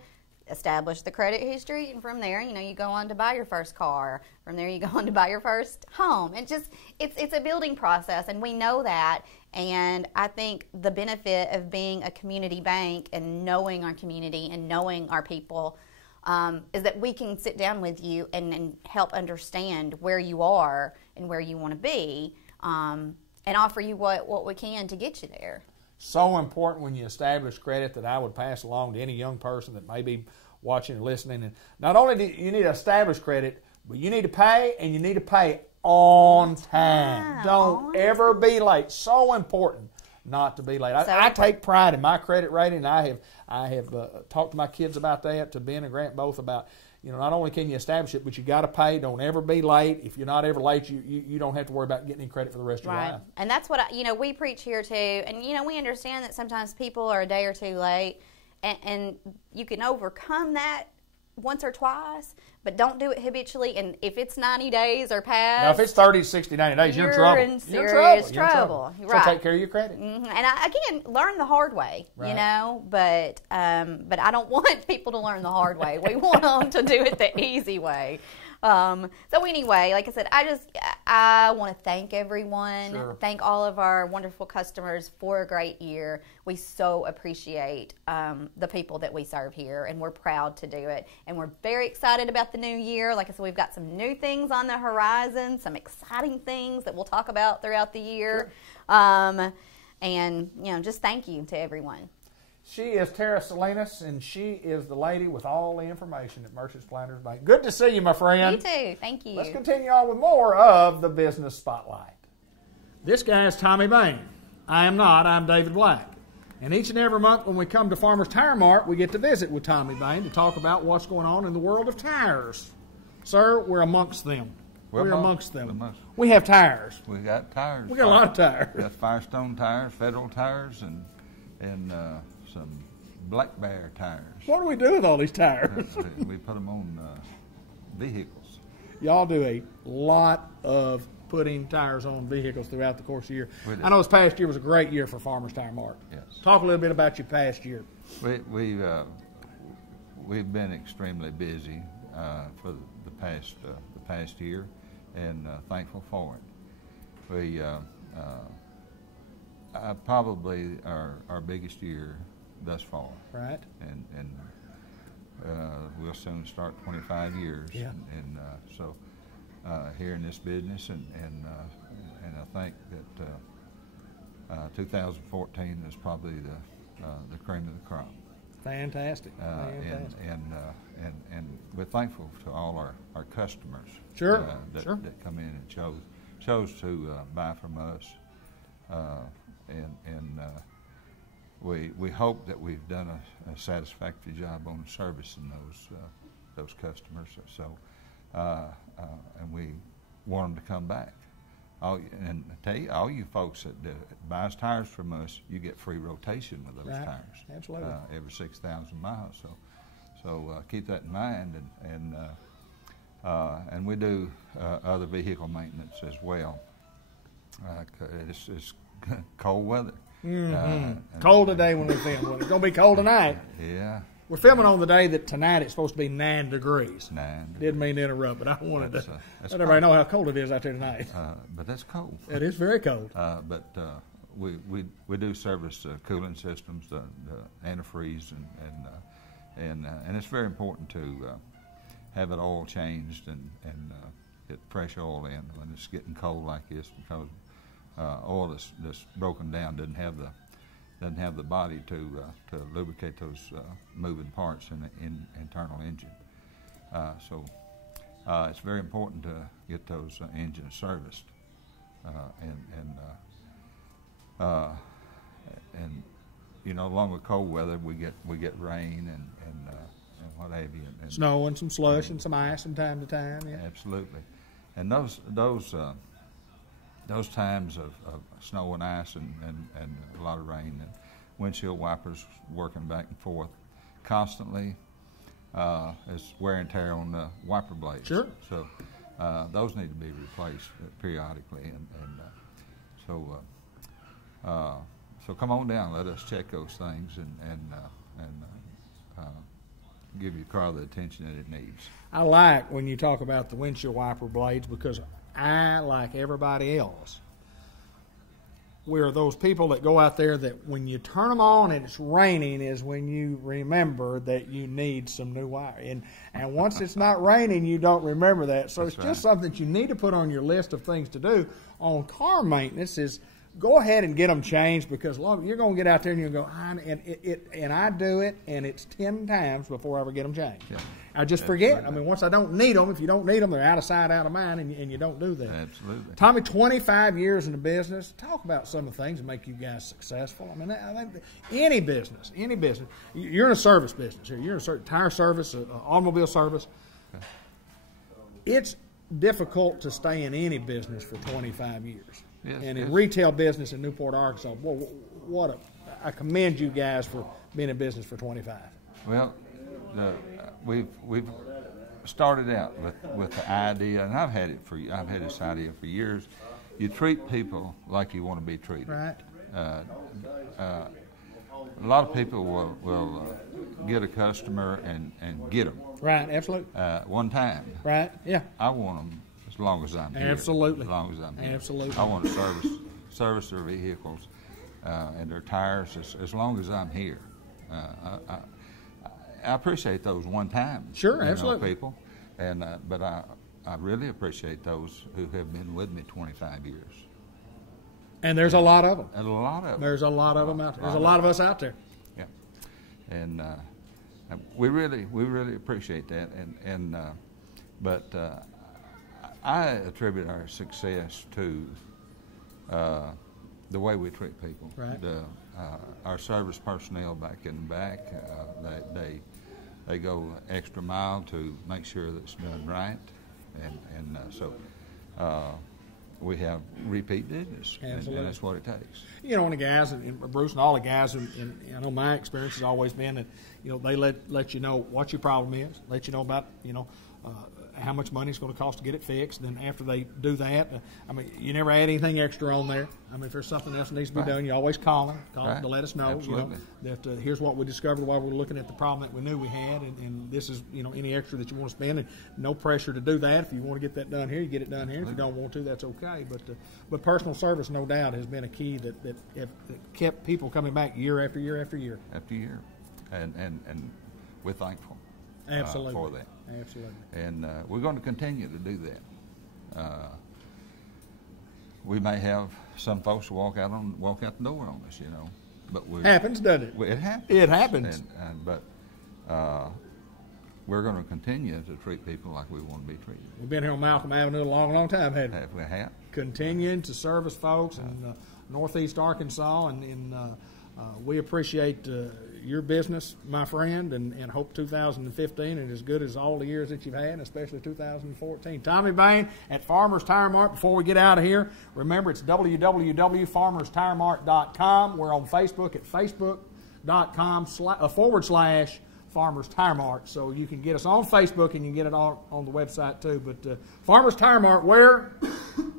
establish the credit history, and from there, you go on to buy your first car. From there, you go on to buy your first home. And it's a building process, and we know that. And I think the benefit of being a community bank and knowing our community and knowing our people is that we can sit down with you and help understand where you are and where you want to be, and offer you what we can to get you there. So important when you establish credit, that I would pass along to any young person that may be watching or listening. And not only do you need to establish credit, But you need to pay, and you need to pay on time. Don't ever be late. So important not to be late. I take pride in my credit rating. I have talked to my kids about that, to Ben and Grant both, about, not only can you establish it, but you got to pay. Don't ever be late. If you're not ever late, you don't have to worry about getting any credit for the rest of your life. And that's what we preach here too. And we understand that sometimes people are a day or two late, and you can overcome that once or twice, but don't do it habitually. And if it's 90 days or past, now if it's 30, 60, 90 days, you're in trouble. In serious trouble. Right. So take care of your credit. And again, learn the hard way. But I don't want people to learn the hard way. We want them to do it the easy way. So anyway, like I said, I want to thank everyone, thank all of our wonderful customers for a great year. We so appreciate the people that we serve here, and we're proud to do it. And we're very excited about the new year. Like I said, we've got some new things on the horizon, some exciting things that we'll talk about throughout the year. And just thank you to everyone. She is Tara Salinas, and she is the lady with all the information at Merchants Planters Bank. Good to see you, my friend. You too. Thank you. Let's continue on with more of the Business Spotlight. This guy is Tommy Bain. I am not. I'm David Black. And each and every month when we come to Farmers Tire Mart, we get to visit with Tommy Bain to talk about what's going on in the world of tires. Sir, we're amongst them. We're amongst them. We have tires. We got tires. We got a lot of tires. We got Firestone tires, Federal tires, and some Black Bear tires. What do we do with all these tires? We put them on vehicles. Y'all do a lot of putting tires on vehicles throughout the course of the year. I know this past year was a great year for Farmers Tire Mart. Yes. Talk a little bit about your past year. We've been extremely busy for the past year, and thankful for it. We probably our biggest year thus far. Right. And we'll soon start 25 years. Yeah. And so here in this business, and I think that 2014 is probably the cream of the crop. Fantastic. And we're thankful to all our customers. That come in and chose to buy from us. We hope that we've done a satisfactory job on servicing those customers. So, and we want them to come back. And I tell you, all you folks that buys tires from us, you get free rotation with those tires. Absolutely. Every 6,000 miles. So keep that in mind, and we do other vehicle maintenance as well. It's cold weather. Mm-hmm. Cold today when we film. It's going to be cold tonight. Yeah. We're filming on the day that tonight it's supposed to be 9 degrees. 9 degrees. Didn't mean to interrupt, but I wanted to let everybody know how cold it is out there tonight. But that's cold. It is very cold. But we do service cooling systems, the antifreeze, and it's very important to have it oil changed and get fresh oil in when it's getting cold like this, because oil that's broken down doesn't have the body to lubricate those moving parts in the internal engine. So it's very important to get those engines serviced, and along with cold weather, we get rain and what have you, and snow and some slush and some ice from time to time. Yeah. Absolutely, and those times of snow and ice and a lot of rain and windshield wipers working back and forth constantly is wear and tear on the wiper blades. Sure. So those need to be replaced periodically, so come on down. Let us check those things and give your car the attention that it needs. I like when you talk about the windshield wiper blades, because I, like everybody else, we're those people that go out there that when you turn them on and it's raining is when you remember that you need some new wire. And once it's not raining, you don't remember that. So it's just something that you need to put on your list of things to do on car maintenance, is go ahead and get them changed, because you're going to get out there and you're going, and I do it, and it's 10 times before I ever get them changed. Yeah. I just forget. I mean, once I don't need them, if you don't need them, they're out of sight, out of mind, and you don't do that. Absolutely. Tommy, 25 years in the business. Talk about some of the things that make you guys successful. I mean, any business. You're in a service business here. You're in a tire service, automobile service. Okay. It's difficult to stay in any business for 25 years. Yes, and in retail business in Newport, Arkansas, I commend you guys for being in business for 25. Well, we've started out with the idea, and I've had this idea for years. You treat people like you want to be treated. Right. A lot of people will get a customer and get them. Right. Absolutely. One time. Right. Yeah. I want them as long as I'm here. Absolutely. As long as I'm here. Absolutely. I want to service their vehicles and their tires as long as I'm here. I appreciate those one time. Sure, absolutely. People, and but I really appreciate those who have been with me 25 years. And there's a lot of them. And a lot of them. There's a lot of them out there. There's a lot of us out there. Yeah, and we really appreciate that. But I attribute our success to the way we treat people. Right. Our service personnel back in the back, they go extra mile to make sure that it's done right, and so we have repeat business, and that's what it takes. You know, when the guys, and Bruce and all the guys, and I know my experience has always been that, you know, they let you know what your problem is, let you know about, you know, how much money it's going to cost to get it fixed. Then after they do that, I mean, you never add anything extra on there. I mean, if there's something else that needs to be done, you always call them to let us know. Absolutely. You know, that here's what we discovered while we were looking at the problem that we knew we had, and this is, you know, any extra that you want to spend. And no pressure to do that. If you want to get that done here, you get it done here. If you don't want to, that's okay. But personal service, no doubt, has been a key that kept people coming back year after year after year. After year, and we're thankful. Absolutely. For that. Absolutely. And we're going to continue to do that. We may have some folks walk out the door on us, you know, but happens, doesn't it? It happens. It happens. But we're going to continue to treat people like we want to be treated. We've been here on Malcolm Avenue a long time, haven't we? We have. Continuing to service folks in Northeast Arkansas, and we appreciate your business, my friend, and hope 2015 is as good as all the years that you've had, especially 2014. Tommy Bain at Farmers Tire Mart. Before we get out of here, remember it's www.farmerstiremart.com. We're on Facebook at facebook.com/Farmers Tire Mart. So you can get us on Facebook and you can get it on the website too. But Farmers Tire Mart, where?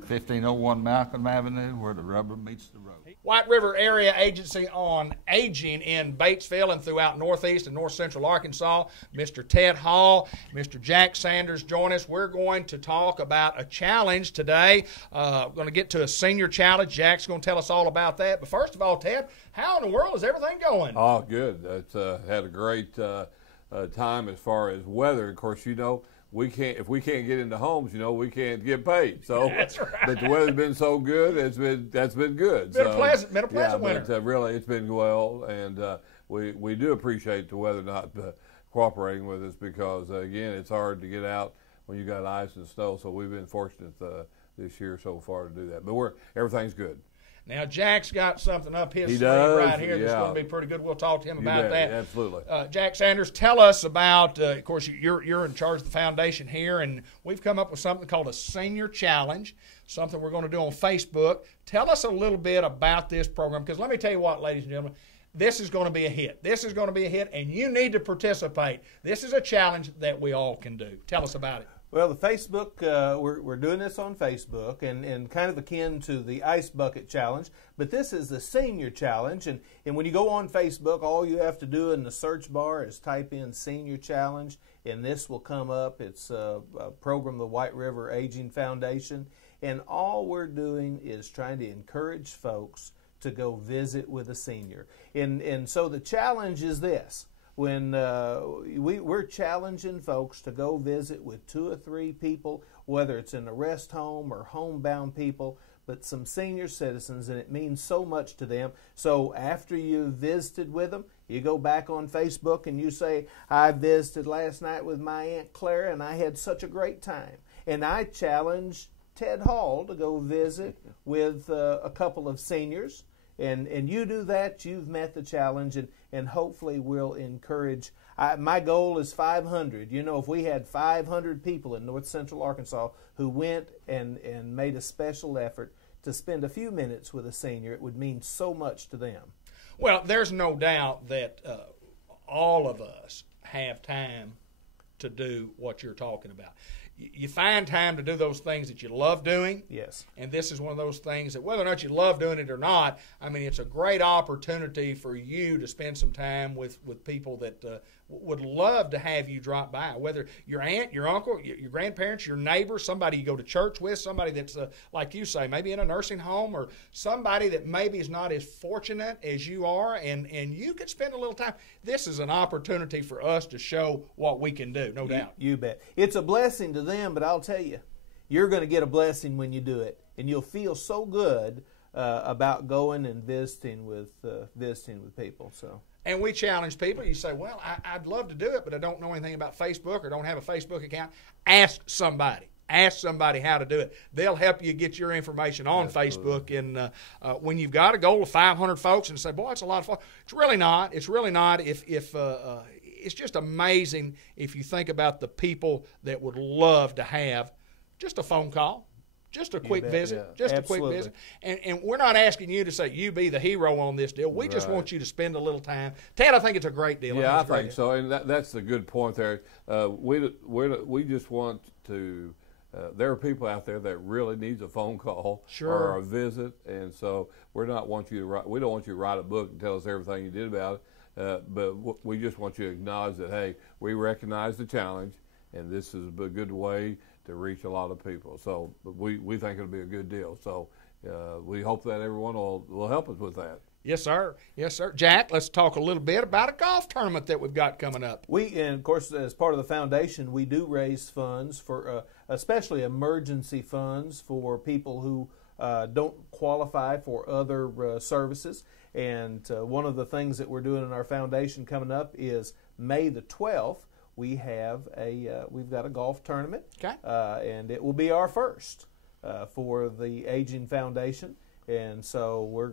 1501 Malcolm Avenue, where the rubber meets the road. White River Area Agency on Aging in Batesville and throughout northeast and north central Arkansas. Mr. Ted Hall, Mr. Jack Sanders join us. We're going to talk about a challenge today. We're going to get to a senior challenge. Jack's going to tell us all about that. But first of all, Ted, how in the world is everything going? Oh, good. It's had a great time as far as weather. Of course, you know, if we can't get into homes, you know, we can't get paid. So that's right. But the weather's been so good, that's been good. Been a pleasant winter. But really, it's been well, and we do appreciate the weather not cooperating with us, because again, it's hard to get out when you got ice and snow. So we've been fortunate this year so far to do that. But everything's good. Now, Jack's got something up his sleeve right here that's going to be pretty good. We'll talk to him about that. Absolutely. Jack Sanders, tell us about, of course, you're in charge of the foundation here, and we've come up with something called a Senior Challenge, something we're going to do on Facebook. Tell us a little bit about this program, because let me tell you what, ladies and gentlemen, this is going to be a hit. This is going to be a hit, and you need to participate. This is a challenge that we all can do. Tell us about it. Well, the Facebook, we're doing this on Facebook, and kind of akin to the Ice Bucket Challenge, but this is the Senior Challenge, and when you go on Facebook, all you have to do in the search bar is type in Senior Challenge, and this will come up. It's a program of the White River Aging Foundation, and all we're doing is trying to encourage folks to go visit with a senior. And so the challenge is this. When we're challenging folks to go visit with 2 or 3 people, whether it's in a rest home or homebound people, but some senior citizens, and it means so much to them. So after you visited with them, you go back on Facebook and you say, I visited last night with my Aunt Clara and I had such a great time. And I challenge Ted Hall to go visit with a couple of seniors. And you do that, you've met the challenge, and hopefully will encourage. My goal is 500. You know, if we had 500 people in North Central Arkansas who went and made a special effort to spend a few minutes with a senior, it would mean so much to them. Well, there's no doubt that all of us have time to do what you're talking about. You find time to do those things that you love doing. Yes. And this is one of those things that whether or not you love doing it or not, I mean, it's a great opportunity for you to spend some time with people that would love to have you drop by, whether your aunt, your uncle, your grandparents, your neighbor, somebody you go to church with, somebody that's, like you say, maybe in a nursing home, or somebody that maybe is not as fortunate as you are, and you can spend a little time. This is an opportunity for us to show what we can do, no doubt. You bet. It's a blessing to them, but I'll tell you, you're going to get a blessing when you do it, and you'll feel so good about going and visiting with people. So. And we challenge people. You say, well, I'd love to do it, but I don't know anything about Facebook or don't have a Facebook account. Ask somebody. Ask somebody how to do it. They'll help you get your information on Facebook. And when you've got a goal of 500 folks and say, boy, it's a lot of fun. It's really not. It's really not. It's just amazing if you think about the people that would love to have just a phone call. Just a quick visit. Yeah. Just Absolutely. a quick visit. And we're not asking you to say you be the hero on this deal. We just want you to spend a little time. Ted, I think it's a great deal. Yeah, I think so. And that's a good point there. We just want to there are people out there that really needs a phone call or a visit. And so we don't want you to write a book and tell us everything you did about it. But we just want you to acknowledge that, hey, we recognize the challenge, and this is a good way to reach a lot of people. So we think it'll be a good deal. So we hope that everyone will help us with that. Yes, sir. Yes, sir. Jack, let's talk a little bit about a golf tournament that we've got coming up. And of course, as part of the foundation, we do raise funds for, especially emergency funds for people who don't qualify for other services. And one of the things that we're doing in our foundation coming up is May the 12th. We've got a golf tournament, and it will be our first for the Aging Foundation. And so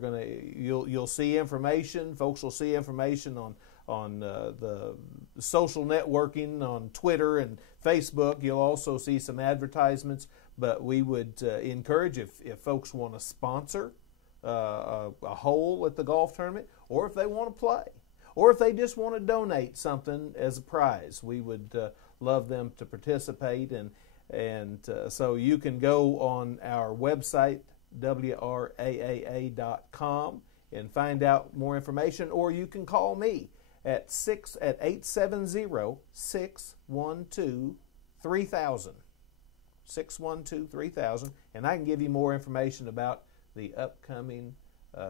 you'll see information. Folks will see information on the social networking on Twitter and Facebook. You'll also see some advertisements. But we would encourage if folks want to sponsor a hole at the golf tournament, or if they want to play, or if they just want to donate something as a prize, we would love them to participate. And so you can go on our website, WRAAA.com, and find out more information, or you can call me at 870-612-3000. 612-3000, and I can give you more information about the upcoming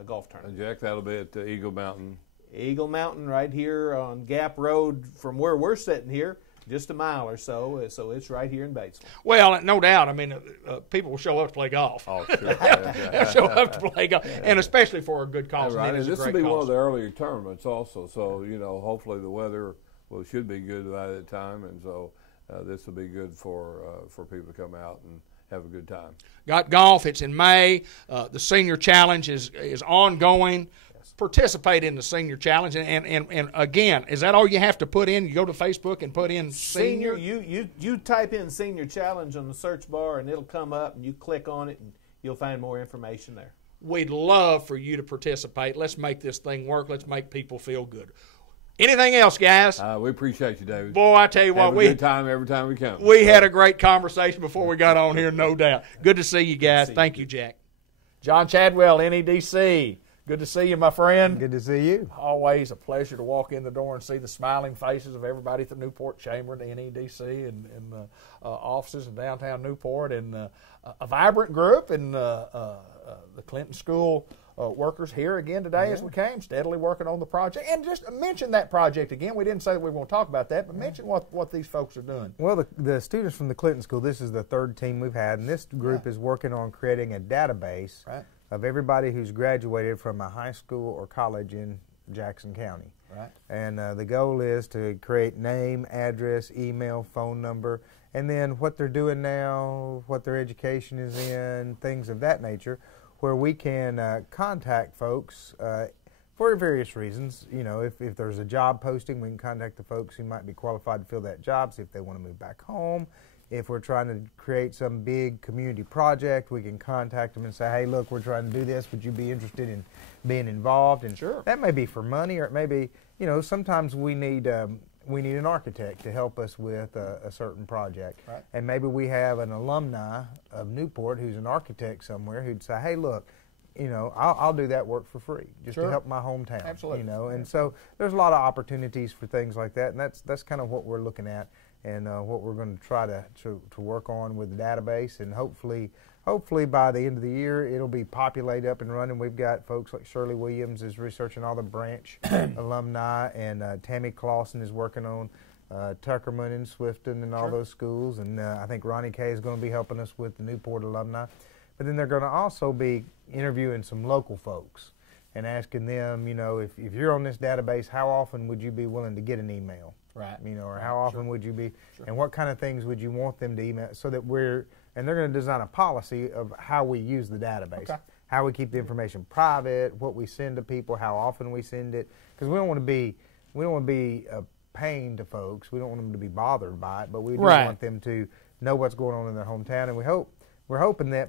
golf tournament. And Jack, that'll be at Eagle Mountain. Eagle Mountain, right here on Gap Road, from where we're sitting here, just a mile or so. So it's right here in Batesville. Well, no doubt. I mean, people will show up to play golf. Oh, sure. They'll show up to play golf, and especially for a good cause. Right. And this will be one of the earlier tournaments also. So hopefully the weather should be good by that time, and so this will be good for people to come out and have a good time. Got golf. It's in May. The Senior Challenge is ongoing. Participate in the Senior Challenge, and again, is that all you have to put in? You go to Facebook and put in senior. You type in Senior Challenge on the search bar, and it'll come up, and you click on it, and you'll find more information there. We'd love for you to participate. Let's make this thing work. Let's make people feel good. Anything else, guys? We appreciate you, David. Boy, I tell you what, we have a good time every time we come. We had a great conversation before we got on here, no doubt. Good to see you guys. Thank you, Jack. John Chadwell, NEDC. Good to see you, my friend. Good to see you. Always a pleasure to walk in the door and see the smiling faces of everybody at the Newport Chamber, the NEDC, and the offices in downtown Newport, and a vibrant group, and the Clinton School workers here again today as we came, steadily working on the project. And just mention that project again. We didn't say that we were going to talk about that, but mention what these folks are doing. Well, the students from the Clinton School, this is the third team we've had, and this group is working on creating a database of everybody who's graduated from a high school or college in Jackson County. Right. And the goal is to create name, address, email, phone number, and then what they're doing now, what their education is in, things of that nature, where we can contact folks for various reasons. You know, if there's a job posting, we can contact the folks who might be qualified to fill that job, see if they want to move back home. If we're trying to create some big community project, we can contact them and say, hey, look, we're trying to do this. Would you be interested in being involved? And that may be for money, or it may be, you know, sometimes we need an architect to help us with a certain project. Right. And maybe we have an alumni of Newport who's an architect somewhere who'd say, hey, look, you know, I'll do that work for free just to help my hometown. Absolutely. You know, and so there's a lot of opportunities for things like that, and that's kind of what we're looking at, and what we're going to try to work on with the database, and hopefully by the end of the year it'll be populated up and running. We've got folks like Shirley Williams is researching all the branch alumni, and Tammy Clausen is working on Tuckerman and Swifton and all those schools, and I think Ronnie Kay is going to be helping us with the Newport alumni. But then they're going to also be interviewing some local folks and asking them, you know, if you're on this database, how often would you be willing to get an email? Right. You know, or how often would you be, and what kind of things would you want them to email, so that and they're going to design a policy of how we use the database, how we keep the information private, what we send to people, how often we send it, because we don't want to be a pain to folks. We don't want them to be bothered by it, but we do want them to know what's going on in their hometown, and we're hoping that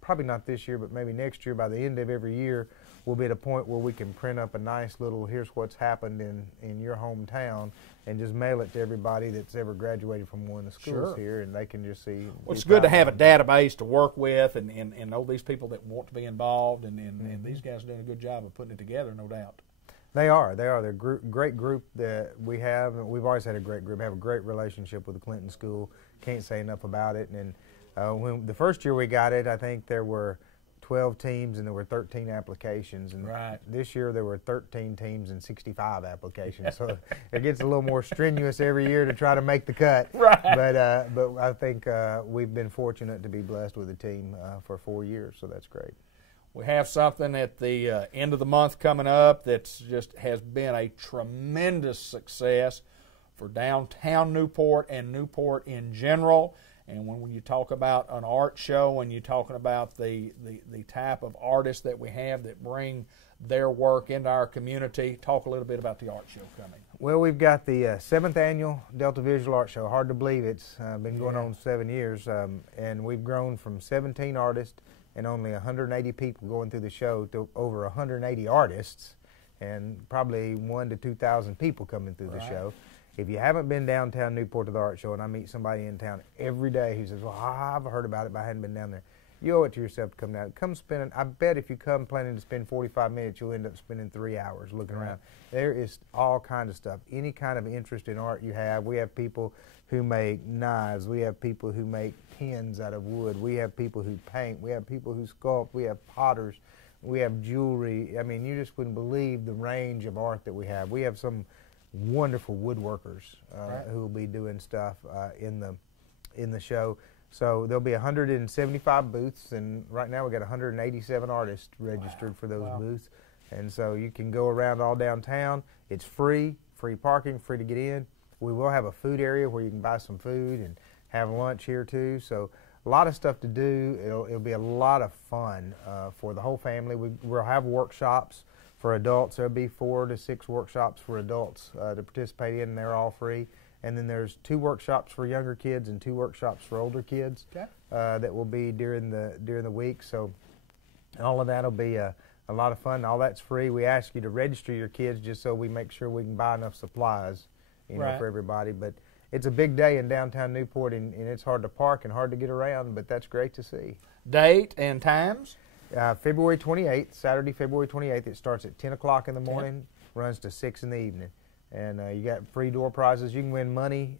probably not this year, but maybe next year, by the end of every year, we'll be at a point where we can print up a nice little, here's what's happened in your hometown, and just mail it to everybody that's ever graduated from one of the schools here, and they can just see. Well, it's good to have a database to work with, and know these people that want to be involved, and these guys are doing a good job of putting it together, no doubt. They are. They're a great group that we have. We've always had a great group. We have a great relationship with the Clinton School. Can't say enough about it. And when the first year we got it, I think there were 12 teams and there were 13 applications. And this year there were 13 teams and 65 applications. So it gets a little more strenuous every year to try to make the cut. But I think we've been fortunate to be blessed with a team for 4 years. So that's great. We have something at the end of the month coming up that's just has been a tremendous success for downtown Newport and Newport in general. And when you talk about an art show and you're talking about the type of artists that we have that bring their work into our community, talk a little bit about the art show coming. Well, we've got the 7th annual Delta Visual Art Show. Hard to believe it's been going on 7 years. And we've grown from 17 artists and only 180 people going through the show to over 180 artists and probably 1,000 to 2,000 people coming through the show. If you haven't been downtown Newport to the art show, and I meet somebody in town every day who says, well, I've heard about it, but I hadn't been down there, you owe it to yourself to come down. Come spend, I bet if you come planning to spend 45 minutes, you'll end up spending 3 hours looking around. There is all kinds of stuff. Any kind of interest in art you have. We have people who make knives. We have people who make pins out of wood. We have people who paint. We have people who sculpt. We have potters. We have jewelry. I mean, you just wouldn't believe the range of art that we have. We have some wonderful woodworkers who will be doing stuff in the show. So there'll be 175 booths, and right now we've got 187 artists registered for those booths. And so you can go around all downtown. It's free parking, free to get in. We will have a food area where you can buy some food and have lunch here too. So a lot of stuff to do. It'll be a lot of fun for the whole family. We'll have workshops for adults. There'll be 4 to 6 workshops for adults to participate in, and they're all free. And then there's 2 workshops for younger kids and 2 workshops for older kids that will be during the week. So all of that will be a lot of fun. All that's free. We ask you to register your kids just so we make sure we can buy enough supplies, for everybody. But it's a big day in downtown Newport, and it's hard to park and hard to get around, but that's great to see. Date and times? February 28th, Saturday, February 28th. It starts at 10 o'clock in the morning, runs to 6 in the evening. And you got free door prizes. You can win money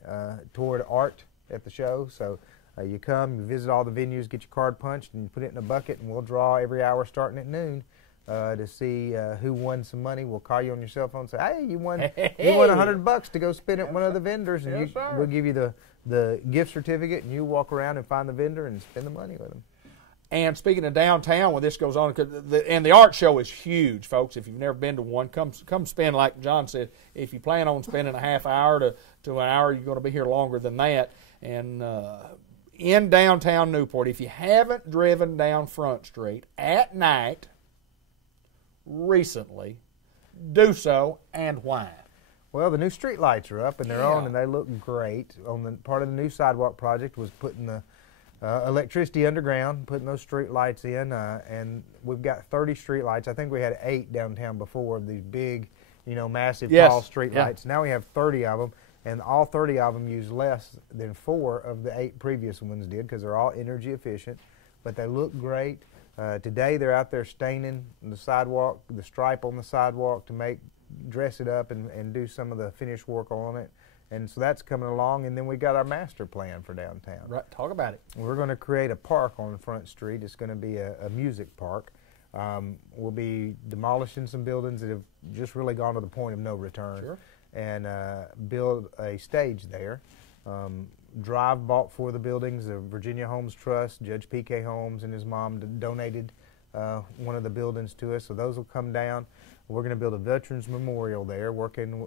toward art at the show. So you come, you visit all the venues, get your card punched, and you put it in a bucket, and we'll draw every hour starting at noon to see who won some money. We'll call you on your cell phone and say, hey, you won $100 to go spend at one of the vendors, and we'll give you the gift certificate, and you walk around and find the vendor and spend the money with them. And speaking of downtown, when this goes on, and the art show is huge, folks. If you've never been to one, come spend, like John said, if you plan on spending a half hour to an hour, you're going to be here longer than that. And in downtown Newport, if you haven't driven down Front Street at night recently, do so, and why? Well, the new street lights are up, and they're on, and they look great. On the part of the new sidewalk project was putting the electricity underground, putting those street lights in, and we've got 30 street lights. I think we had 8 downtown before, these big, massive tall street lights. Now we have 30 of them, and all 30 of them use less than 4 of the 8 previous ones did, because they're all energy efficient, but they look great. Today they're out there staining the sidewalk, the stripe on the sidewalk to dress it up and do some of the finish work on it. And so that's coming along, and then we got our master plan for downtown. Right, talk about it. We're going to create a park on Front Street. It's going to be a music park. We'll be demolishing some buildings that have just really gone to the point of no return, and build a stage there. Drive bought 4 of the buildings. The Virginia Homes Trust, Judge P.K. Holmes and his mom donated one of the buildings to us, so those will come down. We're going to build a Veterans Memorial there.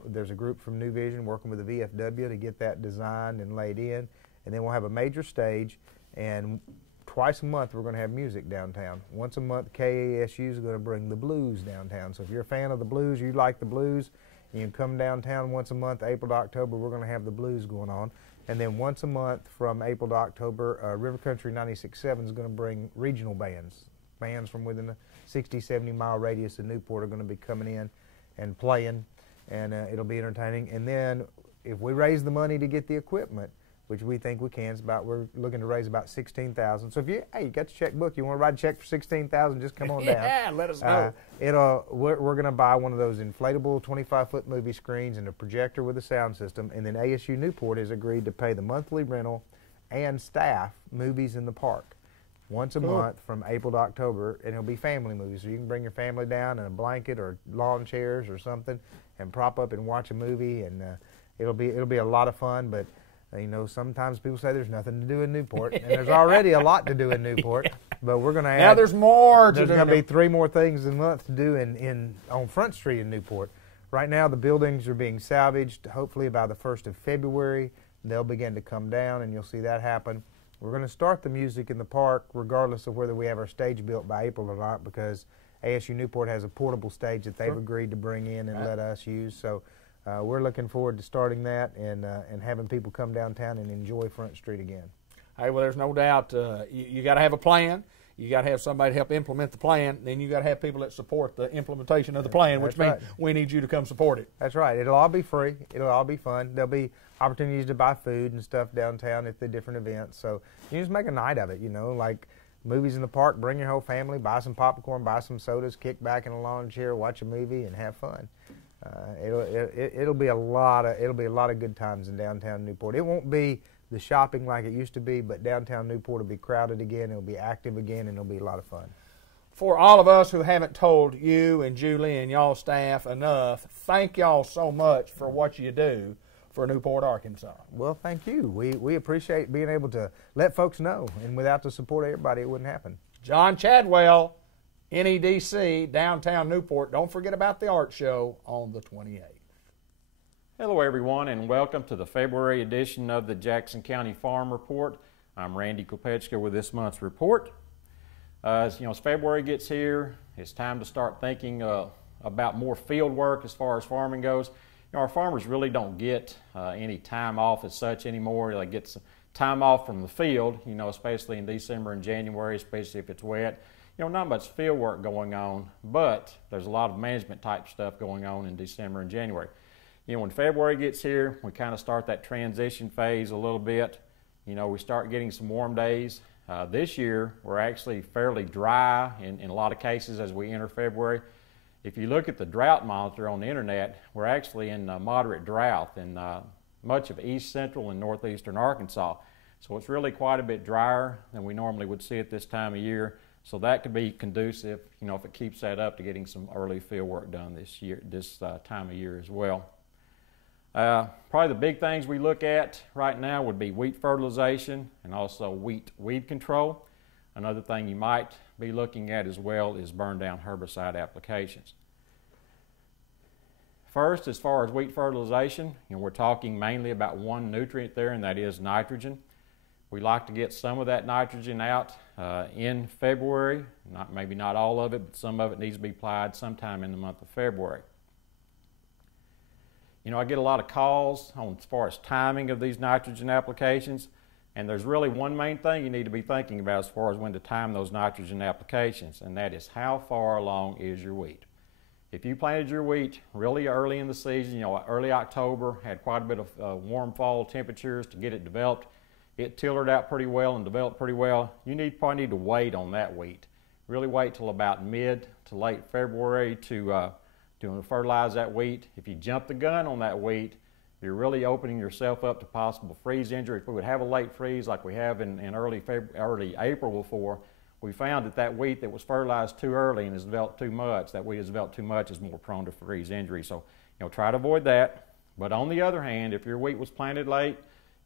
There's a group from New Vision working with the VFW to get that designed and laid in. And then we'll have a major stage, and twice a month we're going to have music downtown. Once a month, KASU is going to bring the blues downtown. So if you're a fan of the blues, you like the blues, you can come downtown once a month, April to October. We're going to have the blues going on. And then once a month from April to October, River Country 96.7 is going to bring regional bands. Bands from within a 60, 70-mile radius of Newport are going to be coming in and playing, and it'll be entertaining. And then if we raise the money to get the equipment, which we think we can, we're looking to raise about $16,000. So if you got your checkbook, you want to write a check for $16,000, just come on down. Yeah, let us know. We're going to buy one of those inflatable 25-foot movie screens and a projector with a sound system, and then ASU Newport has agreed to pay the monthly rental and staff movies in the park. Once a month from April to October, and it'll be family movies. So you can bring your family down in a blanket or lawn chairs or something and prop up and watch a movie, and it'll be a lot of fun. But sometimes people say there's nothing to do in Newport, and there's already a lot to do in Newport. But we're going to add. Now there's more. There's going to be 3 more things a month to do on Front Street in Newport. Right now the buildings are being salvaged. Hopefully by the 1st of February they'll begin to come down, and you'll see that happen. We're going to start the music in the park regardless of whether we have our stage built by April or not, because ASU Newport has a portable stage that they've agreed to bring in and let us use. So we're looking forward to starting that and having people come downtown and enjoy Front Street again. Hey, well, there's no doubt you got to have a plan. You got to have somebody to help implement the plan. Then you got to have people that support the implementation of the plan, which means we need you to come support it. That's right. It'll all be free. It'll all be fun. There'll be opportunities to buy food and stuff downtown at the different events. So you just make a night of it, like movies in the park. Bring your whole family, buy some popcorn, buy some sodas, kick back in a lawn chair, watch a movie, and have fun. It'll be a lot of good times in downtown Newport. It won't be the shopping like it used to be, but downtown Newport will be crowded again. It'll be active again, and it'll be a lot of fun. For all of us who haven't told you and Julie and y'all staff enough, thank y'all so much for what you do for Newport, Arkansas. Well, thank you. We appreciate being able to let folks know, and without the support of everybody, it wouldn't happen. John Chadwell, NEDC, downtown Newport. Don't forget about the art show on the 28th. Hello everyone, and welcome to the February edition of the Jackson County Farm Report. I'm Randy Kopechka with this month's report. As February gets here, it's time to start thinking about more field work as far as farming goes. Our farmers really don't get any time off as such anymore. They get some time off from the field, especially in December and January, especially if it's wet. Not much field work going on, but there's a lot of management type stuff going on in December and January. When February gets here, we kind of start that transition phase a little bit. We start getting some warm days. This year, we're actually fairly dry in a lot of cases as we enter February. If you look at the drought monitor on the internet, we're actually in moderate drought in much of east central and northeastern Arkansas. So it's really quite a bit drier than we normally would see at this time of year. So that could be conducive, if it keeps that up, to getting some early field work done this time of year as well. Probably the big things we look at right now would be wheat fertilization and also wheat weed control. Another thing you might be looking at as well is burn down herbicide applications. First, as far as wheat fertilization, we're talking mainly about one nutrient there, and that is nitrogen. We like to get some of that nitrogen out in February. Maybe not all of it, but some of it needs to be applied sometime in the month of February. I get a lot of calls on as far as timing of these nitrogen applications, and there's really one main thing you need to be thinking about as far as when to time those nitrogen applications, and that is how far along is your wheat. If you planted your wheat really early in the season, early October, had quite a bit of warm fall temperatures to get it developed, it tillered out pretty well and developed pretty well, you probably need to wait on that wheat. Really wait till about mid to late February to fertilize that wheat. If you jump the gun on that wheat, you're really opening yourself up to possible freeze injury. If we would have a late freeze like we have in early April before, we found that wheat that was fertilized too early and has developed too much, that wheat has developed too much, is more prone to freeze injury. So, try to avoid that. But on the other hand, if your wheat was planted late,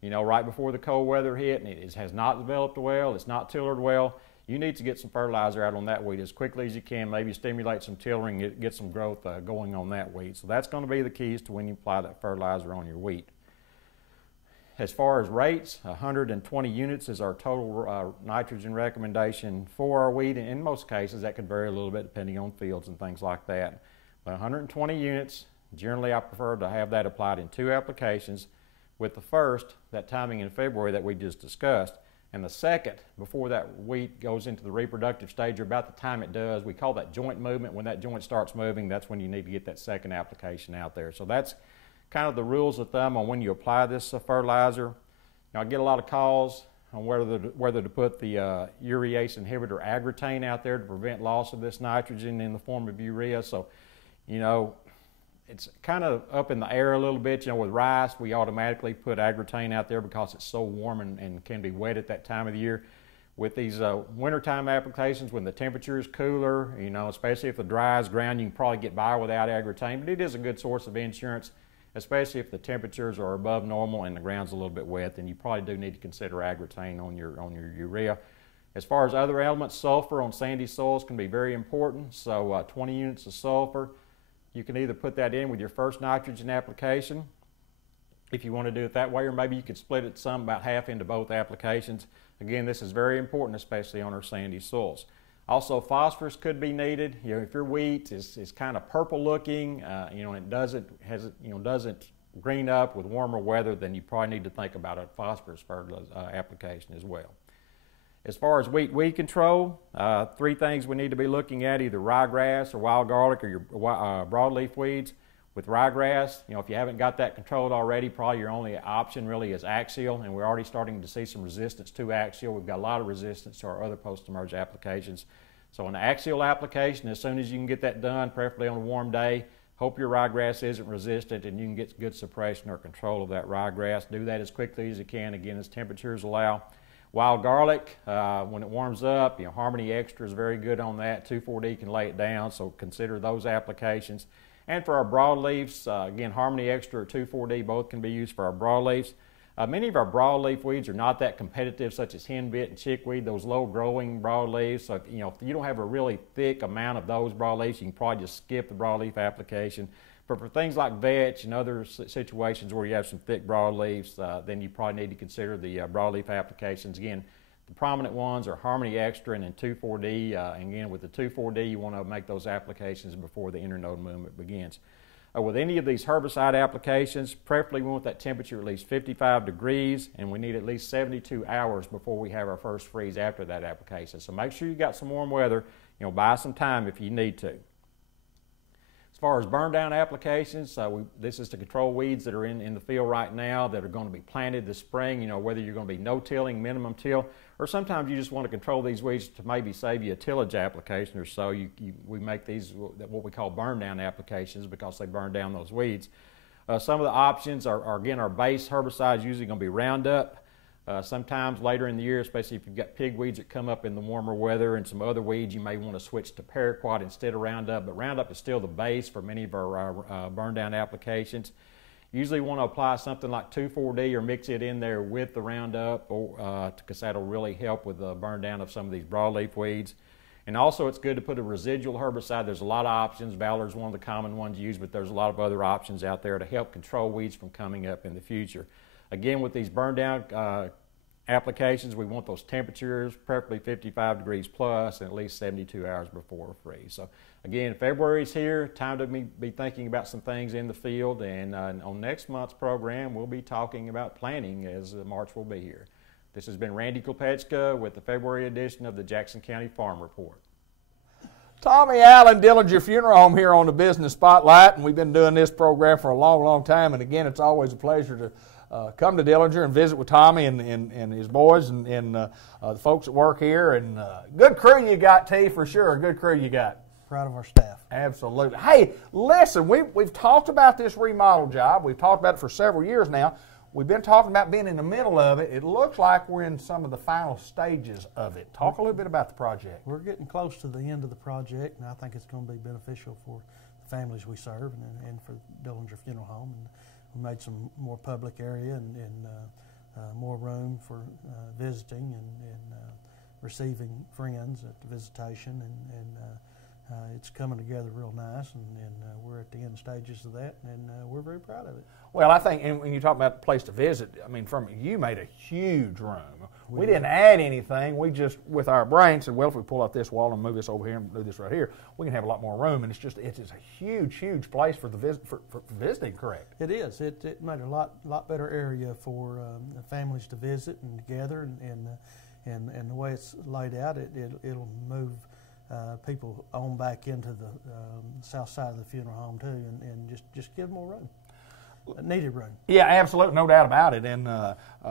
right before the cold weather hit and it has not developed well, it's not tillered well, you need to get some fertilizer out on that wheat as quickly as you can, maybe stimulate some tillering, get some growth going on that wheat. So that's going to be the keys to when you apply that fertilizer on your wheat. As far as rates, 120 units is our total nitrogen recommendation for our wheat. And in most cases, that could vary a little bit depending on fields and things like that. But 120 units, generally I prefer to have that applied in 2 applications, with the first, that timing in February that we just discussed, and the second, before that wheat goes into the reproductive stage, or about the time it does. We call that joint movement. When that joint starts moving, that's when you need to get that second application out there. So that's kind of the rules of thumb on when you apply this fertilizer. I get a lot of calls on whether to put the urease inhibitor agritane out there to prevent loss of this nitrogen in the form of urea. So, it's kind of up in the air a little bit. With rice, we automatically put agritane out there because it's so warm and can be wet at that time of the year. With these wintertime applications, when the temperature is cooler, especially if the dry is ground, you can probably get by without agritane, but it is a good source of insurance, especially if the temperatures are above normal and the ground's a little bit wet. Then you probably do need to consider agritane on your urea. As far as other elements, sulfur on sandy soils can be very important. So 20 units of sulfur. You can either put that in with your first nitrogen application if you want to do it that way, or maybe you could split it about half into both applications. Again, this is very important, especially on our sandy soils. Also, phosphorus could be needed. If your wheat is kind of purple looking, and doesn't green up with warmer weather, then you probably need to think about a phosphorus application as well. As far as weed control, 3 things we need to be looking at: either ryegrass or wild garlic or your broadleaf weeds. With ryegrass, if you haven't got that controlled already, probably your only option really is axial, and we're already starting to see some resistance to axial. We've got a lot of resistance to our other post-emerge applications. So an axial application, as soon as you can get that done, preferably on a warm day, hope your ryegrass isn't resistant and you can get good suppression or control of that ryegrass. Do that as quickly as you can, again, as temperatures allow. Wild garlic, when it warms up, Harmony Extra is very good on that. 2,4-D can lay it down, so consider those applications. And for our broadleaves, again, Harmony Extra or 2,4-D both can be used for our broadleaves. Many of our broadleaf weeds are not that competitive, such as henbit and chickweed, those low-growing broadleaves. So if you don't have a really thick amount of those broadleaves, you can probably just skip the broadleaf application. But for things like vetch and other situations where you have some thick broadleaves, then you probably need to consider the broadleaf applications. Again, the prominent ones are Harmony Extra and then 2,4-D. And again, with the 2,4-D, you want to make those applications before the internode movement begins. With any of these herbicide applications, preferably we want that temperature at least 55 degrees, and we need at least 72 hours before we have our first freeze after that application. So make sure you got some warm weather. Buy some time if you need to. As far as burn down applications, this is to control weeds that are in the field right now that are going to be planted this spring, whether you're going to be no-tilling, minimum till, or sometimes you just want to control these weeds to maybe save you a tillage application or so. We make these what we call burn down applications because they burn down those weeds. Some of the options are, again, our base herbicides usually going to be Roundup. Sometimes later in the year, especially if you've got pigweeds that come up in the warmer weather and some other weeds, you may want to switch to paraquat instead of Roundup. But Roundup is still the base for many of our burn down applications. Usually want to apply something like 2,4-D or mix it in there with the Roundup because that'll really help with the burn down of some of these broadleaf weeds. And also it's good to put a residual herbicide. There's a lot of options. Valor's one of the common ones used, but there's a lot of other options out there to help control weeds from coming up in the future. Again, with these burn down applications, we want those temperatures, preferably 55 degrees plus, and at least 72 hours before freeze. So again, February's here, time to be thinking about some things in the field, and on next month's program, we'll be talking about planting as March will be here. This has been Randy Kopechka with the February edition of the Jackson County Farm Report. Tommy Allen, Dillinger Funeral Home here on the Business Spotlight, and we've been doing this program for a long, long time, and again, it's always a pleasure to come to Dillinger and visit with Tommy and his boys and the folks that work here. And good crew you got, T, for sure. Good crew you got. Proud of our staff. Absolutely. Hey, listen, we've talked about this remodel job. We've talked about it for several years now. We've been talking about being in the middle of it. It looks like we're in some of the final stages of it. Talk a little bit about the project. We're getting close to the end of the project, and I think it's going to be beneficial for the families we serve and for Dillinger Funeral Home. And we made some more public area and more room for visiting and receiving friends at the visitation, and it's coming together real nice, and we're at the end stages of that, and we're very proud of it. Well, I think, and when you talk about the place to visit, I mean, you made a huge room. We didn't add anything. We just, with our brain, said, well, if we pull out this wall and move this over here and do this right here, we can have a lot more room. And it's just a huge, huge place for for visiting. Correct? It is. It made a lot better area for families to visit and gather, and the way it's laid out, it'll move people on back into the south side of the funeral home too, and just give more room. Needed room. Yeah, absolutely, no doubt about it. And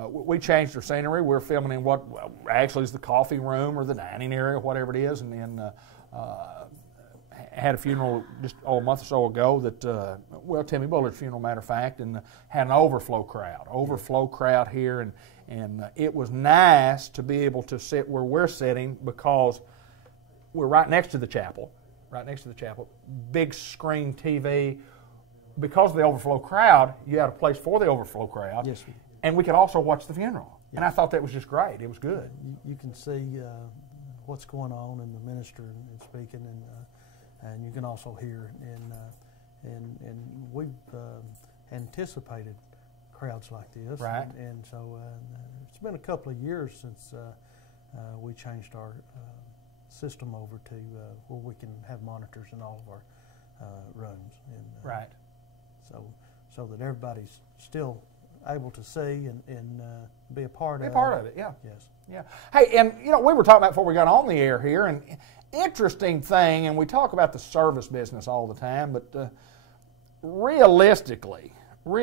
we changed our scenery. We're filming in what actually is the coffee room or the dining area, whatever it is. And then had a funeral just a month or so ago that, Timmy Bullard's funeral, matter of fact, and had an overflow crowd here. And it was nice to be able to sit where we're sitting because we're right next to the chapel, big screen TV. Because of the overflow crowd, you had a place for the overflow crowd. Yes, and we could also watch the funeral. Yes. And I thought that was just great. It was good. You can see what's going on in the minister and speaking, and you can also hear. And we've anticipated crowds like this. Right. And so it's been a couple of years since we changed our system over to where we can have monitors in all of our rooms. And, right. So that everybody's still able to see and be a part of it. Be a part of it, yeah. Yes. Yeah. Hey, and we were talking about before we got on the air here, and interesting thing, and we talk about the service business all the time, but realistically, when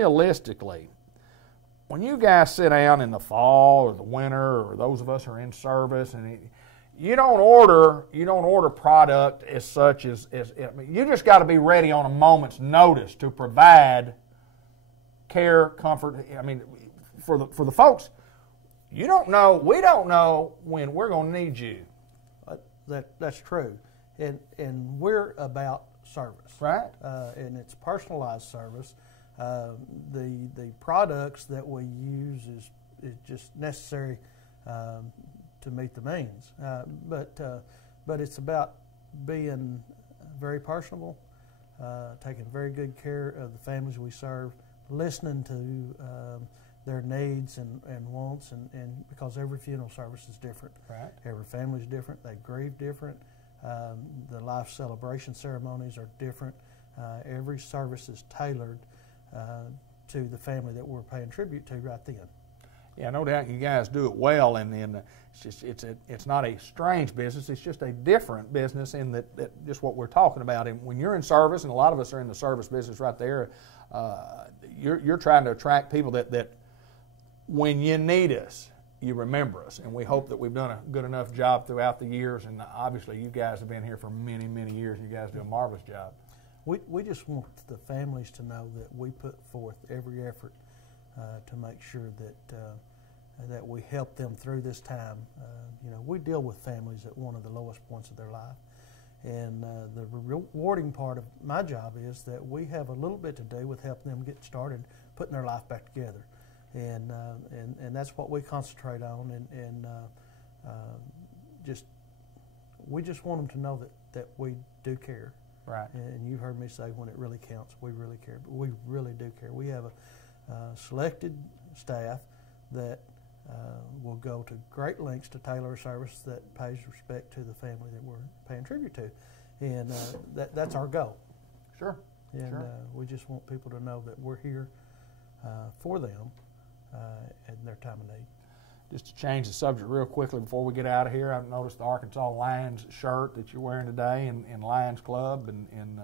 you guys sit down in the fall or the winter, or those of us who are in service, and you don't order product as such as I mean, you just got to be ready on a moment's notice to provide care, comfort. I mean, for the folks, we don't know when we're going to need you. That's true, and we're about service, right? And it's personalized service. The products that we use is just necessary to meet the means, but it's about being very personable, taking very good care of the families we serve, listening to their needs and wants, and because every funeral service is different. Right. Every family is different. They grieve different. The life celebration ceremonies are different. Every service is tailored to the family that we're paying tribute to right then. Yeah, no doubt you guys do it well, and it's not a strange business. It's just a different business in that just what we're talking about. And when you're in service, and a lot of us are in the service business right there, you're trying to attract people that when you need us, you remember us. And we hope that we've done a good enough job throughout the years. And obviously, you guys have been here for many, many years. You guys do a marvelous job. We just want the families to know that we put forth every effort to make sure that that we help them through this time. You know, we deal with families at one of the lowest points of their life. And the rewarding part of my job is that we have a little bit to do with helping them get started, putting their life back together. And that's what we concentrate on. And we just want them to know that we do care. Right. And you've heard me say when it really counts, we really care. But we really do care. We have a selected staff that will go to great lengths to tailor a service that pays respect to the family that we're paying tribute to. And that's our goal. Sure. And sure. We just want people to know that we're here for them in their time of need. Just to change the subject real quickly before we get out of here, I've noticed the Arkansas Lions shirt that you're wearing today in Lions Club and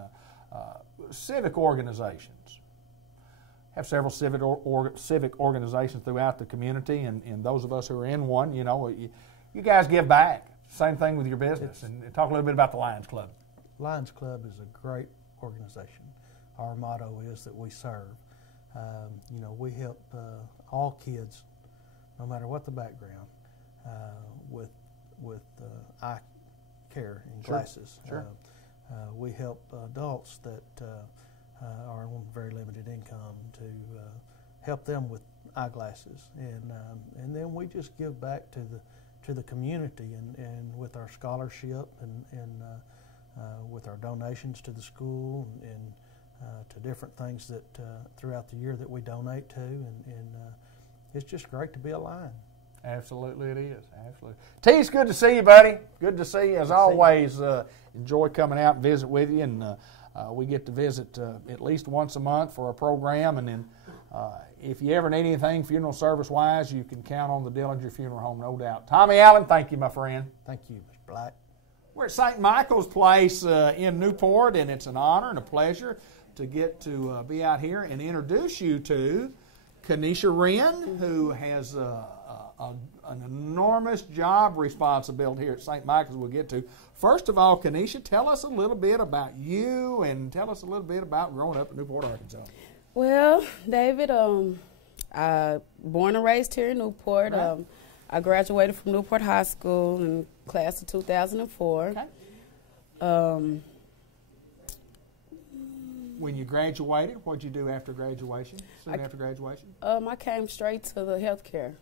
civic organizations. Have several civic organizations throughout the community, and those of us who are in one, you know, you guys give back. Same thing with your business. And talk a little bit about the Lions Club. Lions Club is a great organization. Our motto is that we serve. You know, we help all kids, no matter what the background, with eye care and glasses. Sure. We help adults that are on very limited income to help them with eyeglasses, and then we just give back to the community and with our scholarship and with our donations to the school and to different things that throughout the year that we donate to, and it's just great to be a Lion. Absolutely, it is. Absolutely. T, it's good to see you, buddy. Good to see you as always. Enjoy coming out and visit with you, and we get to visit at least once a month for a program, and then if you ever need anything funeral service-wise, you can count on the Dillinger Funeral Home, no doubt. Tommy Allen, thank you, my friend. Thank you, Mr. Black. We're at St. Michael's Place in Newport, and it's an honor and a pleasure to get to be out here and introduce you to Kenesha Wren, who has an enormous job responsibility here at St. Michael's we'll get to. First of all, Kenesha, tell us a little bit about you and tell us a little bit about growing up in Newport, Arkansas. Well, David, I born and raised here in Newport. Right. I graduated from Newport High School in class of 2004. Okay. When you graduated, what did you do after graduation, after graduation? I came straight to the healthcare.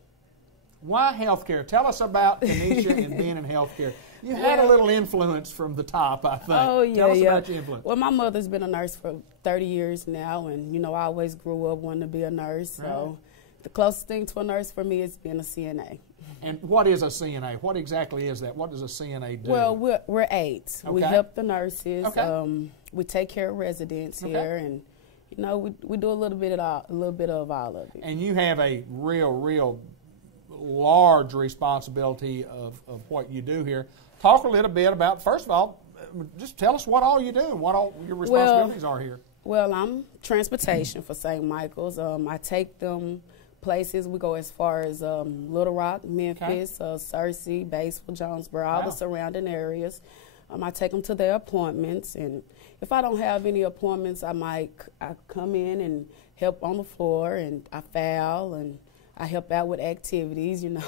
Why healthcare? Tell us about Kenesha and being in healthcare. You had a little influence from the top, I think. Oh, yeah, Tell us about your influence. Well, my mother's been a nurse for 30 years now, and, you know, I always grew up wanting to be a nurse. So the closest thing to a nurse for me is being a CNA. And what is a CNA? What exactly is that? What does a CNA do? Well, we're aides. Okay. We help the nurses. Okay. We take care of residents here, and you know we do a little bit of all of it. And you have a real large responsibility of what you do here. Talk a little bit about, first of all, just tell us what all you do and what all your responsibilities are here. Well, I'm transportation for St. Michael's. I take them places. We go as far as Little Rock, Memphis, Searcy, Batesville, Jonesboro, all the surrounding areas. I take them to their appointments, and if I don't have any appointments, I come in and help on the floor, and I foul, and I help out with activities, you know.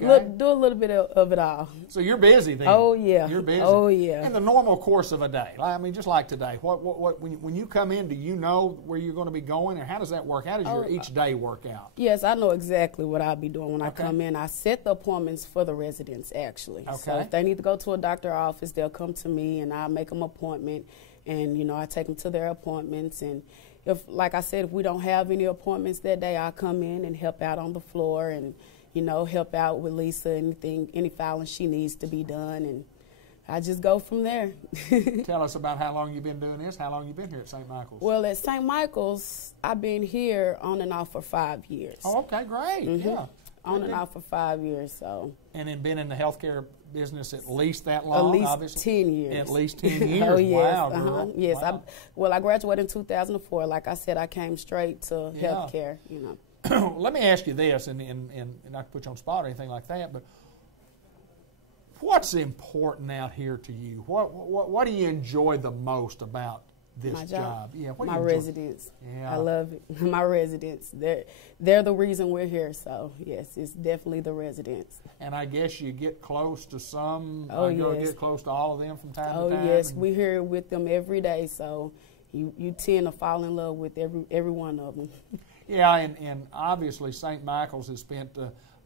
Okay. Do a little bit of it all. So you're busy then. Oh, yeah. You're busy. Oh, yeah. In the normal course of a day, I mean, just like today, when you come in, do you know where you're going to be going, or how does that work? How does your each day work out? Yes, I know exactly what I'll be doing when I come in. I set the appointments for the residents, actually. Okay. So if they need to go to a doctor's office, they'll come to me, and I'll make them an appointment, and, you know, I take them to their appointments, and if, like I said, if we don't have any appointments that day, I'll come in and help out on the floor and, you know, help out with Lisa, any filing she needs to be done, and I just go from there. Tell us about how long you've been doing this, how long you've been here at St. Michael's. Well, at St. Michael's, I've been here on and off for 5 years. Oh, okay, great, yeah. On and off for 5 years, so. And then been in the healthcare business at least that long, At least obviously? 10 years. At least 10 years, Oh, yes. wow, girl. Yes, wow. I graduated in 2004. Like I said, I came straight to healthcare, you know. Let me ask you this, and not to put you on the spot or anything like that, but what's important out here to you? What do you enjoy the most about this my job. Yeah, what my do you enjoy? residents. Yeah. I love it. My residents. They're the reason we're here. So yes, it's definitely the residents. And I guess you get close to some. Oh you yes. get close to all of them from time Oh to time. yes, we're here with them every day. So you tend to fall in love with every one of them. Yeah, and obviously St. Michael's has spent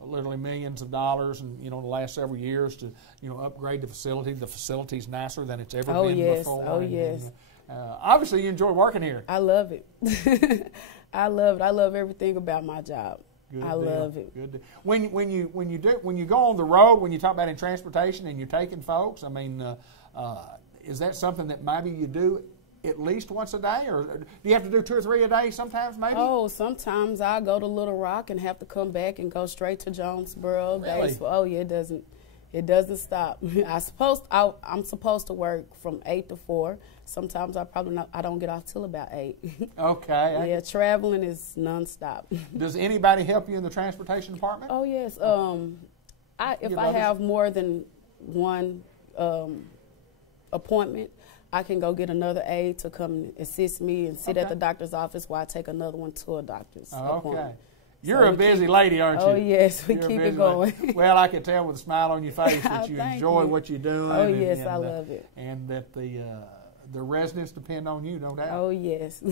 literally millions of dollars, and the last several years to upgrade the facility. The facility's nicer than it's ever been before. Oh yes. Obviously, you enjoy working here. I love it. I love it. I love everything about my job. Good I deal. love it. Good deal. When you go on the road, when you talk about in transportation and you're taking folks, I mean, is that something that maybe you do at least once a day, or do you have to do 2 or 3 a day sometimes maybe? Oh, sometimes I go to Little Rock and have to come back and go straight to Jonesboro. Really? Oh yeah, it doesn't stop. I'm supposed to work from 8 to 4. Sometimes I don't get off till about 8. Okay. Yeah, traveling is nonstop. Does anybody help you in the transportation department? Oh yes. If I have more than one appointment, I can go get another aide to come assist me and sit at the doctor's office while I take another one to a doctor's appointment. You're a busy lady, aren't you? Oh, yes, we keep it going. Well, I can tell with a smile on your face that you enjoy what you're doing. Oh, yes, I love it. And that the residents depend on you, no doubt. Oh, yes.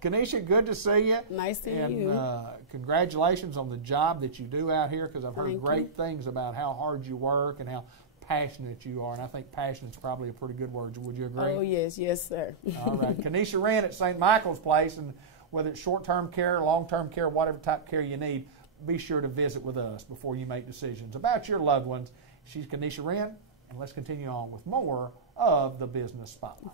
Kanisha, good to see you. Nice seeing you. And congratulations on the job that you do out here, because I've heard great things about how hard you work and how passionate you are, and I think passionate is probably a pretty good word. Would you agree? Oh, yes, sir. All right. Kanisha Wren at St. Michael's Place, and whether it's short-term care, long-term care, whatever type of care you need, be sure to visit with us before you make decisions about your loved ones. She's Kanisha Wren, and let's continue on with more of the Business Spotlight.